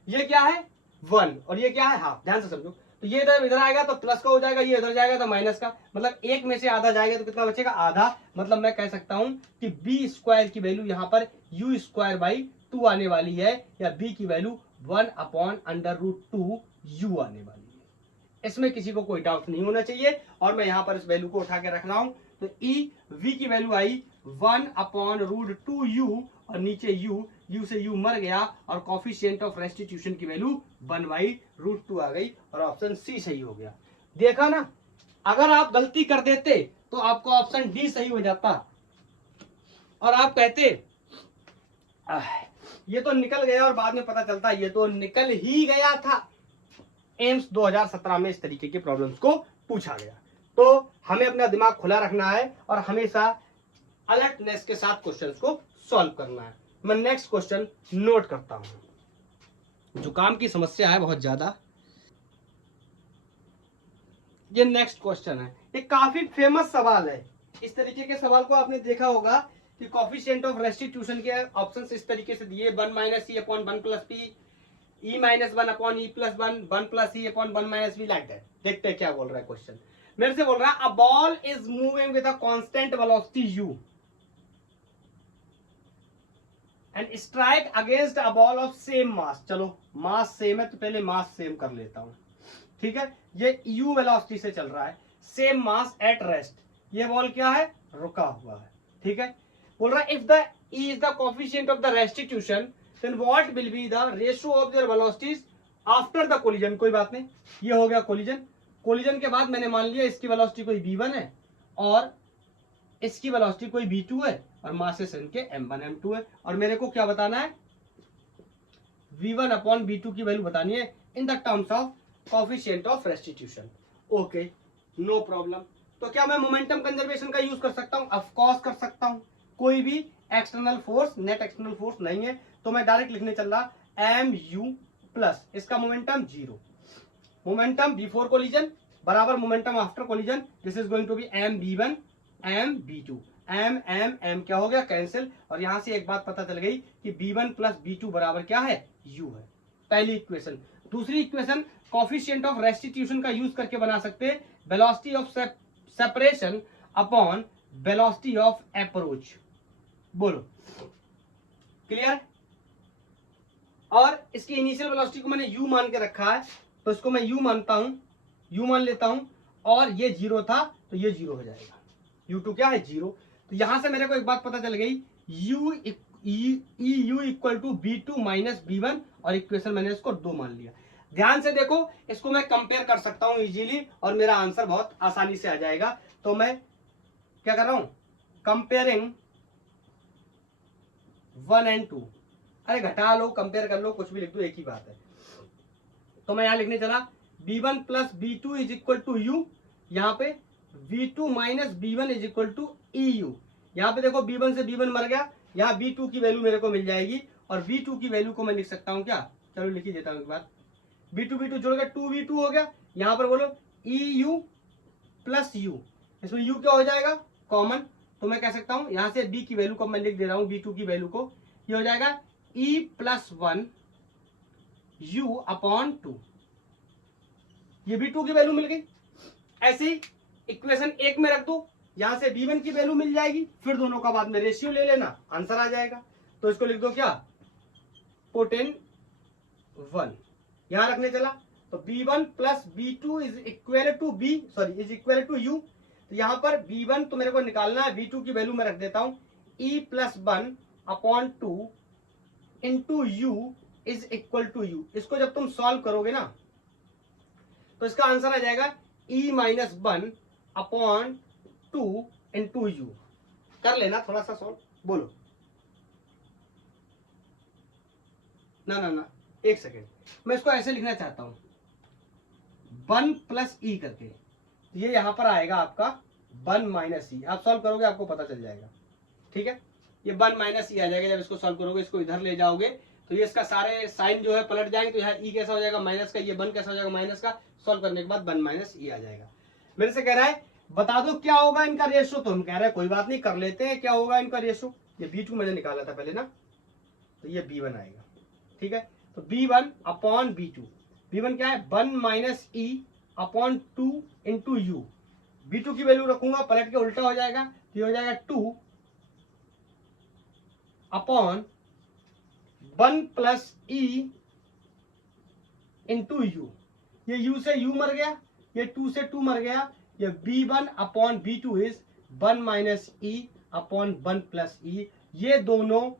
ये क्या है? 1 और ये क्या है? हाफ। ध्यान से समझो। तो ये इधर आएगा तो प्लस का हो जाएगा, ये इधर जाएगा तो माइनस का। मतलब एक में से आधा जाएगा तो कितना बचेगा? आधा। मतलब मैं कह सकता हूं कि b² की वैल्यू यहां पर u²/2 आने वाली है, या b की वैल्यू 1/√2 u आने वाली है। इसमें किसी को कोई डाउट नहीं होना चाहिए। और मैं यहां पर इस वैल्यू को उठा के रख रहा हूं। तो v की वैल्यू आई 1/√2u और नीचे u से u मर गया और कॉफिशिएंट ऑफ रेस्टिट्यूशन की वैल्यू 1/√2 आ गई और ऑप्शन सी सही हो गया। देखा ना, अगर आप गलती कर देते तो आपको ऑप्शन डी सही हो जाता और आप कहते ये तो निकल गया, और बाद में पता चलता ये तो निकल ही गया था। एम्स 2017 में इस तरीके की प्रॉब्लम्स को पूछा गया। तो हमें अपना दिमाग खुला रखना है और हमेशा अलर्टनेस के साथ क्वेश्चंस को सॉल्व करना है। मैं नेक्स्ट क्वेश्चन नोट करता हूं। जुकाम की समस्या है बहुत ज्यादा। ये नेक्स्ट क्वेश्चन है, ये काफी फेमस सवाल है। इस तरीके के सवाल को आपने देखा होगा कि कोएफिशिएंट ऑफ रेस्टिट्यूशन के ऑप्शंस इस तरीके से दिए, 1 - e/1 + p, e - 1/e + 1, 1 + e/1 - v, like that. देखते हैं क्या बोल रहा है क्वेश्चन। मेरे से बोल रहा है a ball is moving with a constant velocity u and strike against a ball of same mass. चलो मास सेम है तो पहले मास सेम कर लेता हूं, ठीक है। ये u वेलोसिटी से चल रहा है, सेम मास एट रेस्ट। ये बॉल क्या है? रुका हुआ है, ठीक है। बोल रहा है if the e is the coefficient of the restitution then what will be the ratio of their velocities after the collision. कोई बात नहीं, ये हो गया कोलिजन। कोलिजन के बाद मैंने मान लिया इसकी वेलोसिटी कोई v1 है और इसकी वेलोसिटी कोई v2 है और मासेस इनके m1 m2 है। और मेरे को क्या बताना है? v1/v2 की वैल्यू बतानी है in the terms of coefficient of restitution. Okay, no problem. तो क्या मैं मोमेंटम कंजर्वेशन का यूज कर सकता हूं? ऑफ कोर्स कर सकता हूं। कोई भी external force, net external force नहीं है, तो मैं डायरेक्ट लिखने चल रहा mu प्लस इसका मोमेंटम 0, मोमेंटम बिफोर कोलिजन बराबर momentum after collision. This is going to be mv1 mv2। m क्या हो गया? कैंसिल। और यहां से एक बात पता चल गई कि b1 + b2 बराबर क्या है? u है। पहली इक्वेशन। दूसरी इक्वेशन कोएफिशिएंट ऑफ रेस्टिट्यूशन का यूज करके बना सकते हैं, velocity of separation upon velocity of approach. बोलो, क्लियर? और इसकी इनिशियल वेलोसिटी को मैंने u मान के रखा है, तो इसको मैं u मानता हूं, u मान लेता हूं। और ये 0 था तो ये 0 हो जाएगा, u2 क्या है? 0। तो यहां से मेरे को एक बात पता चल गई, EU = b2 - b1, और इक्वेशन मैंने इसको 2 मान लिया। ध्यान से देखो, इसको मैं कंपेयर कर सकता हूं इजीली और मेरा आंसर बहुत आसानी से आ जाएगा। तो मैं क्या कर रहा हूं, कंपेयरिंग 1 and 2। अरे घटा लो, कंपेयर कर लो, कुछ भी लिख दो, एक ही बात है। तो मैं यहां लिखने चला b1 plus b2 is equal to u, यहाँ पे v2 minus b1 is equal to eu। यहाँ पे देखो b1 से b1 मर गया, यहाँ b2 की वैल्यू मेरे को मिल जाएगी और v2 की वैल्यू को मैं लिख सकता हूँ क्या, चलो लिख ही देता हूँ एक बार, b2 b2 जोड़ गया 2v2 हो गया। यहाँ पर बोलो eu प्लस u, इसमें u क्या हो जाएगा कॉमन, तो मैं कह सकता हूँ यहाँ से b की वैल्यू को मैं लिख दे रहा हूँ, b2 की वैल्यू को, ये हो जाएगा e प्लस 1 u अपॉन 2, ये b2 की वैल्यू मिल गई। ऐसे ही इक्वेशन 1 में रख दो, यहां से b1 की वैल्यू मिल जाएगी, फिर दोनों का बाद में रेशियो ले लेना, आंसर आ जाएगा। तो इसको लिख दो क्या, पुट इन 1, यहां रखने चला तो b1 plus b2 is equal to u। तो यहां पर b1 तो मेरे को निकालना है, b2 की वैल्यू मैं रख देता हूं e plus 1 upon 2 into u is equal to u। इसको जब तुम सॉल्व करोगे ना तो इसका आंसर आ जाएगा e minus 1 upon 2 into u। कर लेना थोड़ा सा सॉल्व, बोलो ना ना ना, एक सेकेंड, मैं इसको ऐसे लिखना चाहता हूं 1 प्लस ई करके, ये यहां पर आएगा आपका 1 माइनस ई। आप सॉल्व करोगे आपको पता चल जाएगा, ठीक है, ये 1 माइनस ई आ जाएगा। जब इसको सॉल्व करोगे, इसको इधर ले जाओगे तो ये इसका सारे साइन जो है पलट जाएंगे, तो यहाँ ई कैसा हो जाएगा माइनस का, ये 1 कैसा हो जाएगा माइनस का, सॉल्व करने के बाद 1 माइनस ई आ जाएगा। मेरे से कह रहा है बता दो क्या होगा इनका रेशियो, तो हम कह रहे हैं कोई बात नहीं, कर लेते हैं क्या होगा इनका रेशियो। ये b2 मैंने निकाला था पहले ना, तो ये b1 आएगा, ठीक है। तो b1 अपॉन b2, b1 क्या है 1 minus e upon 2 into you, b2 की वैल्यू रखूंगा पलट के उल्टा हो जाएगा, तो ये हो जाएगा 2 upon 1 plus E into you, ये u से u मर गया, ये 2 से 2 मर गया, ये b1 upon b2 is 1 minus e upon 1 plus e. ये दोनों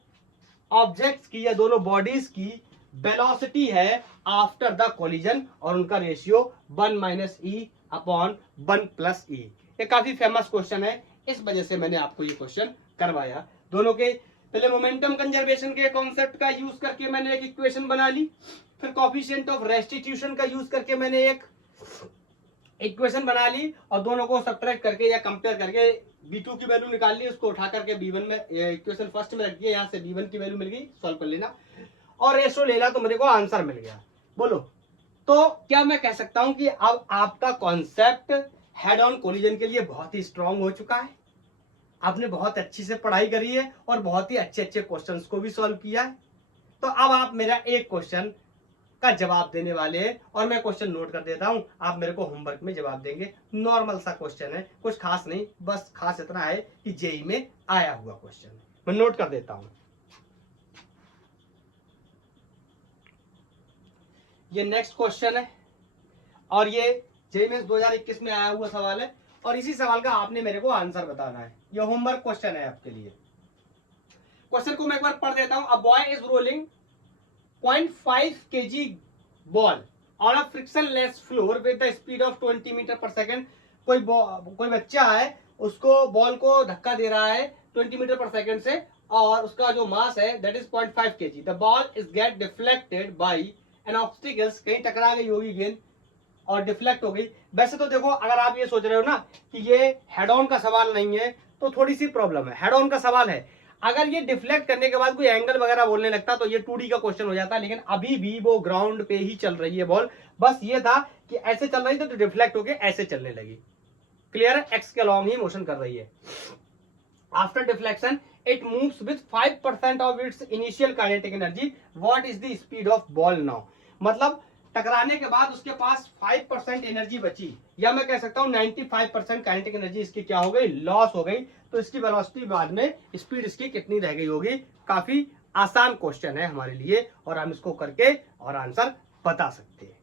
ऑब्जेक्ट्स की, या दोनों बॉडीज की वेलोसिटी है आफ्टर द कोलिजन, और उनका ratio 1 minus e upon 1 plus e. ये काफी फेमस क्वेश्चन है, इस वजह से मैंने आपको ये क्वेश्चन करवाया। दोनों के पहले मोमेंटम कंजर्वेशन के कॉन्सेप्ट का यूज करके मैंने एक इक्वेशन बना ली, फिर कोएफिशिएंट ऑफ रेस्टिट्यूशन का यूज करके मैंने एक इक्वेशन बना ली, और दोनों को सब्ट्रैक्ट करके या कंपेयर करके b2 की वैल्यू निकाल ली, उसको उठा करके b1 में इक्वेशन फर्स्ट में रख दिया, यहाँ से b1 की वैल्यू मिल गई, सॉल्व कर लेना और रेशो लेना, तो मेरे को आंसर मिल गया। बोलो तो क्या मैं कह सकता हूं कि अब आपका कॉन्सेप्ट हेड ऑन कोलिजन के लिए बहुत ही स्ट्रांग हो चुका है, आपने बहुत अच्छी से पढ़ाई करी है और बहुत ही अच्छे अच्छे क्वेश्चंस को भी सॉल्व किया है। तो अब आप मेरा एक क्वेश्चन का जवाब देने वाले हैं, और मैं क्वेश्चन नोट कर देता हूं, आप मेरे को होमवर्क में जवाब देंगे। नॉर्मल सा क्वेश्चन है, कुछ खास नहीं, बस खास इतना है कि जेई में आया हुआ क्वेश्चन है। मैं नोट कर देता हूं, ये नेक्स्ट क्वेश्चन है और ये जेई में 2021 में आया हुआ सवाल है, और इसी सवाल का आपने मेरे को आंसर बताना है। ये होमवर्क क्वेश्चन है आपके लिए। क्वेश्चन को मैं एक बार पढ़ देता हूं। A boy is rolling 0.5 kg ball on a frictionless floor with the speed of 20 metre per second. कोई बच्चा है, उसको बॉल को धक्का दे रहा है 20 मीटर पर सेकेंड से, और उसका जो मास है that is 0.5 kg। The ball is get deflected by an obstacles, कहीं टकरा गई होगी गेंद और डिफ्लेक्ट हो गई। वैसे तो देखो, अगर आप ये सोच रहे हो ना कि ये हेड ऑन का सवाल नहीं है, तो थोड़ी सी प्रॉब्लम है। हेड ऑन का सवाल है, अगर ये डिफ्लेक्ट करने के बाद कोई एंगल वगैरह बोलने लगता तो ये 2D का क्वेश्चन हो जाता, लेकिन अभी भी वो ग्राउंड पे ही चल रही है बॉल। बस ये था कि ऐसे चल रही थी तो डिफ्लेक्ट होके ऐसे चलने लगी। क्लियर है, एक्स के अलॉन्ग ही मोशन कर रही है। After deflection it moves with 5% of its initial kinetic energy. What is the speed of ball now? मतलब टकराने के बाद उसके पास 5% एनर्जी बची, या मैं कह सकता हूं 95% काइनेटिक एनर्जी इसकी क्या हो गई, लॉस हो गई। तो इसकी वेलोसिटी बाद में स्पीड इसकी कितनी रह गई होगी? काफी आसान क्वेश्चन है हमारे लिए, और हम इसको करके और आंसर बता सकते हैं।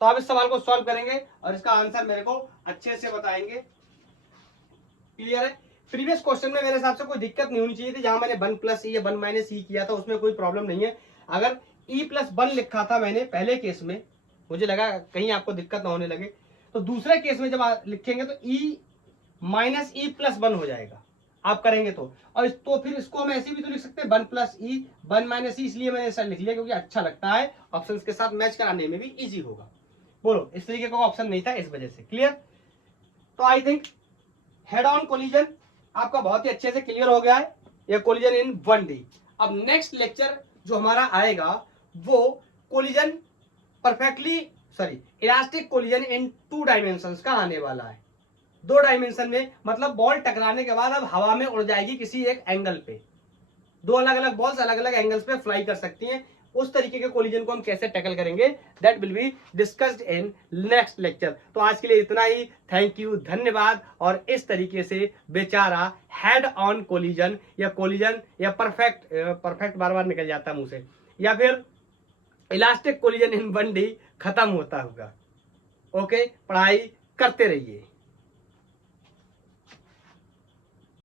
तो आप इस सवाल को सॉल्व करेंगे और इसका आंसर मेरे को अच्छे से बताएंगे। क्लियर है? प्रीवियस क्वेश्चन में मेरे हिसाब से कोई दिक्कत नहीं होनी चाहिए थी। जहां मैंने 1 प्लस ई या 1 माइनस ई किया था उसमें कोई प्रॉब्लम नहीं है। अगर e प्लस 1 लिखा था मैंने पहले केस में, मुझे लगा कहीं आपको दिक्कत ना होने लगे। तो दूसरे केस में जब आप लिखेंगे तो E minus E plus one हो जाएगा, आप करेंगे तो। और तो फिर इसको हम ऐसे भी तो लिख सकते हैं, वन प्लस ई, वन माइनस ई, इसलिए मैंने ऐसा लिख लिया क्योंकि अच्छा लगता है, ऑप्शंस के साथ मैच कराने में भी इजी होगा। बोलो, इस तरीके का ऑप्शन नहीं था इस वजह से। क्लियर? तो I think head on collision आपका बहुत ही अच्छे से क्लियर हो गया है, ये कोलिजन इन 1D। अब नेक्स्ट लेक्चर जो हमारा आएगा वो कोलिजन परफेक्टली इलास्टिक कोलिजन इन 2 डायमेंशंस का आने वाला है। 2 डायमेंशन में मतलब बॉल टकराने के बाद अब हवा में उड़ जाएगी किसी एक एंगल पे, 2 अलग अलग बॉल्स अलग अलग एंगल्स पे फ्लाई कर सकती हैं। उस तरीके के कोलिजन को हम कैसे टैकल करेंगे, that will be discussed in next lecture. तो आज के लिए इतना ही, थैंक यू, धन्यवाद। और इस तरीके से बेचारा हेड ऑन कोलिजन या कोलिजन या परफेक्ट बार बार निकल जाता है मुंह से, या फिर इलास्टिक कोलिजन इन 1D खत्म होता होगा। ओके, पढ़ाई करते रहिए।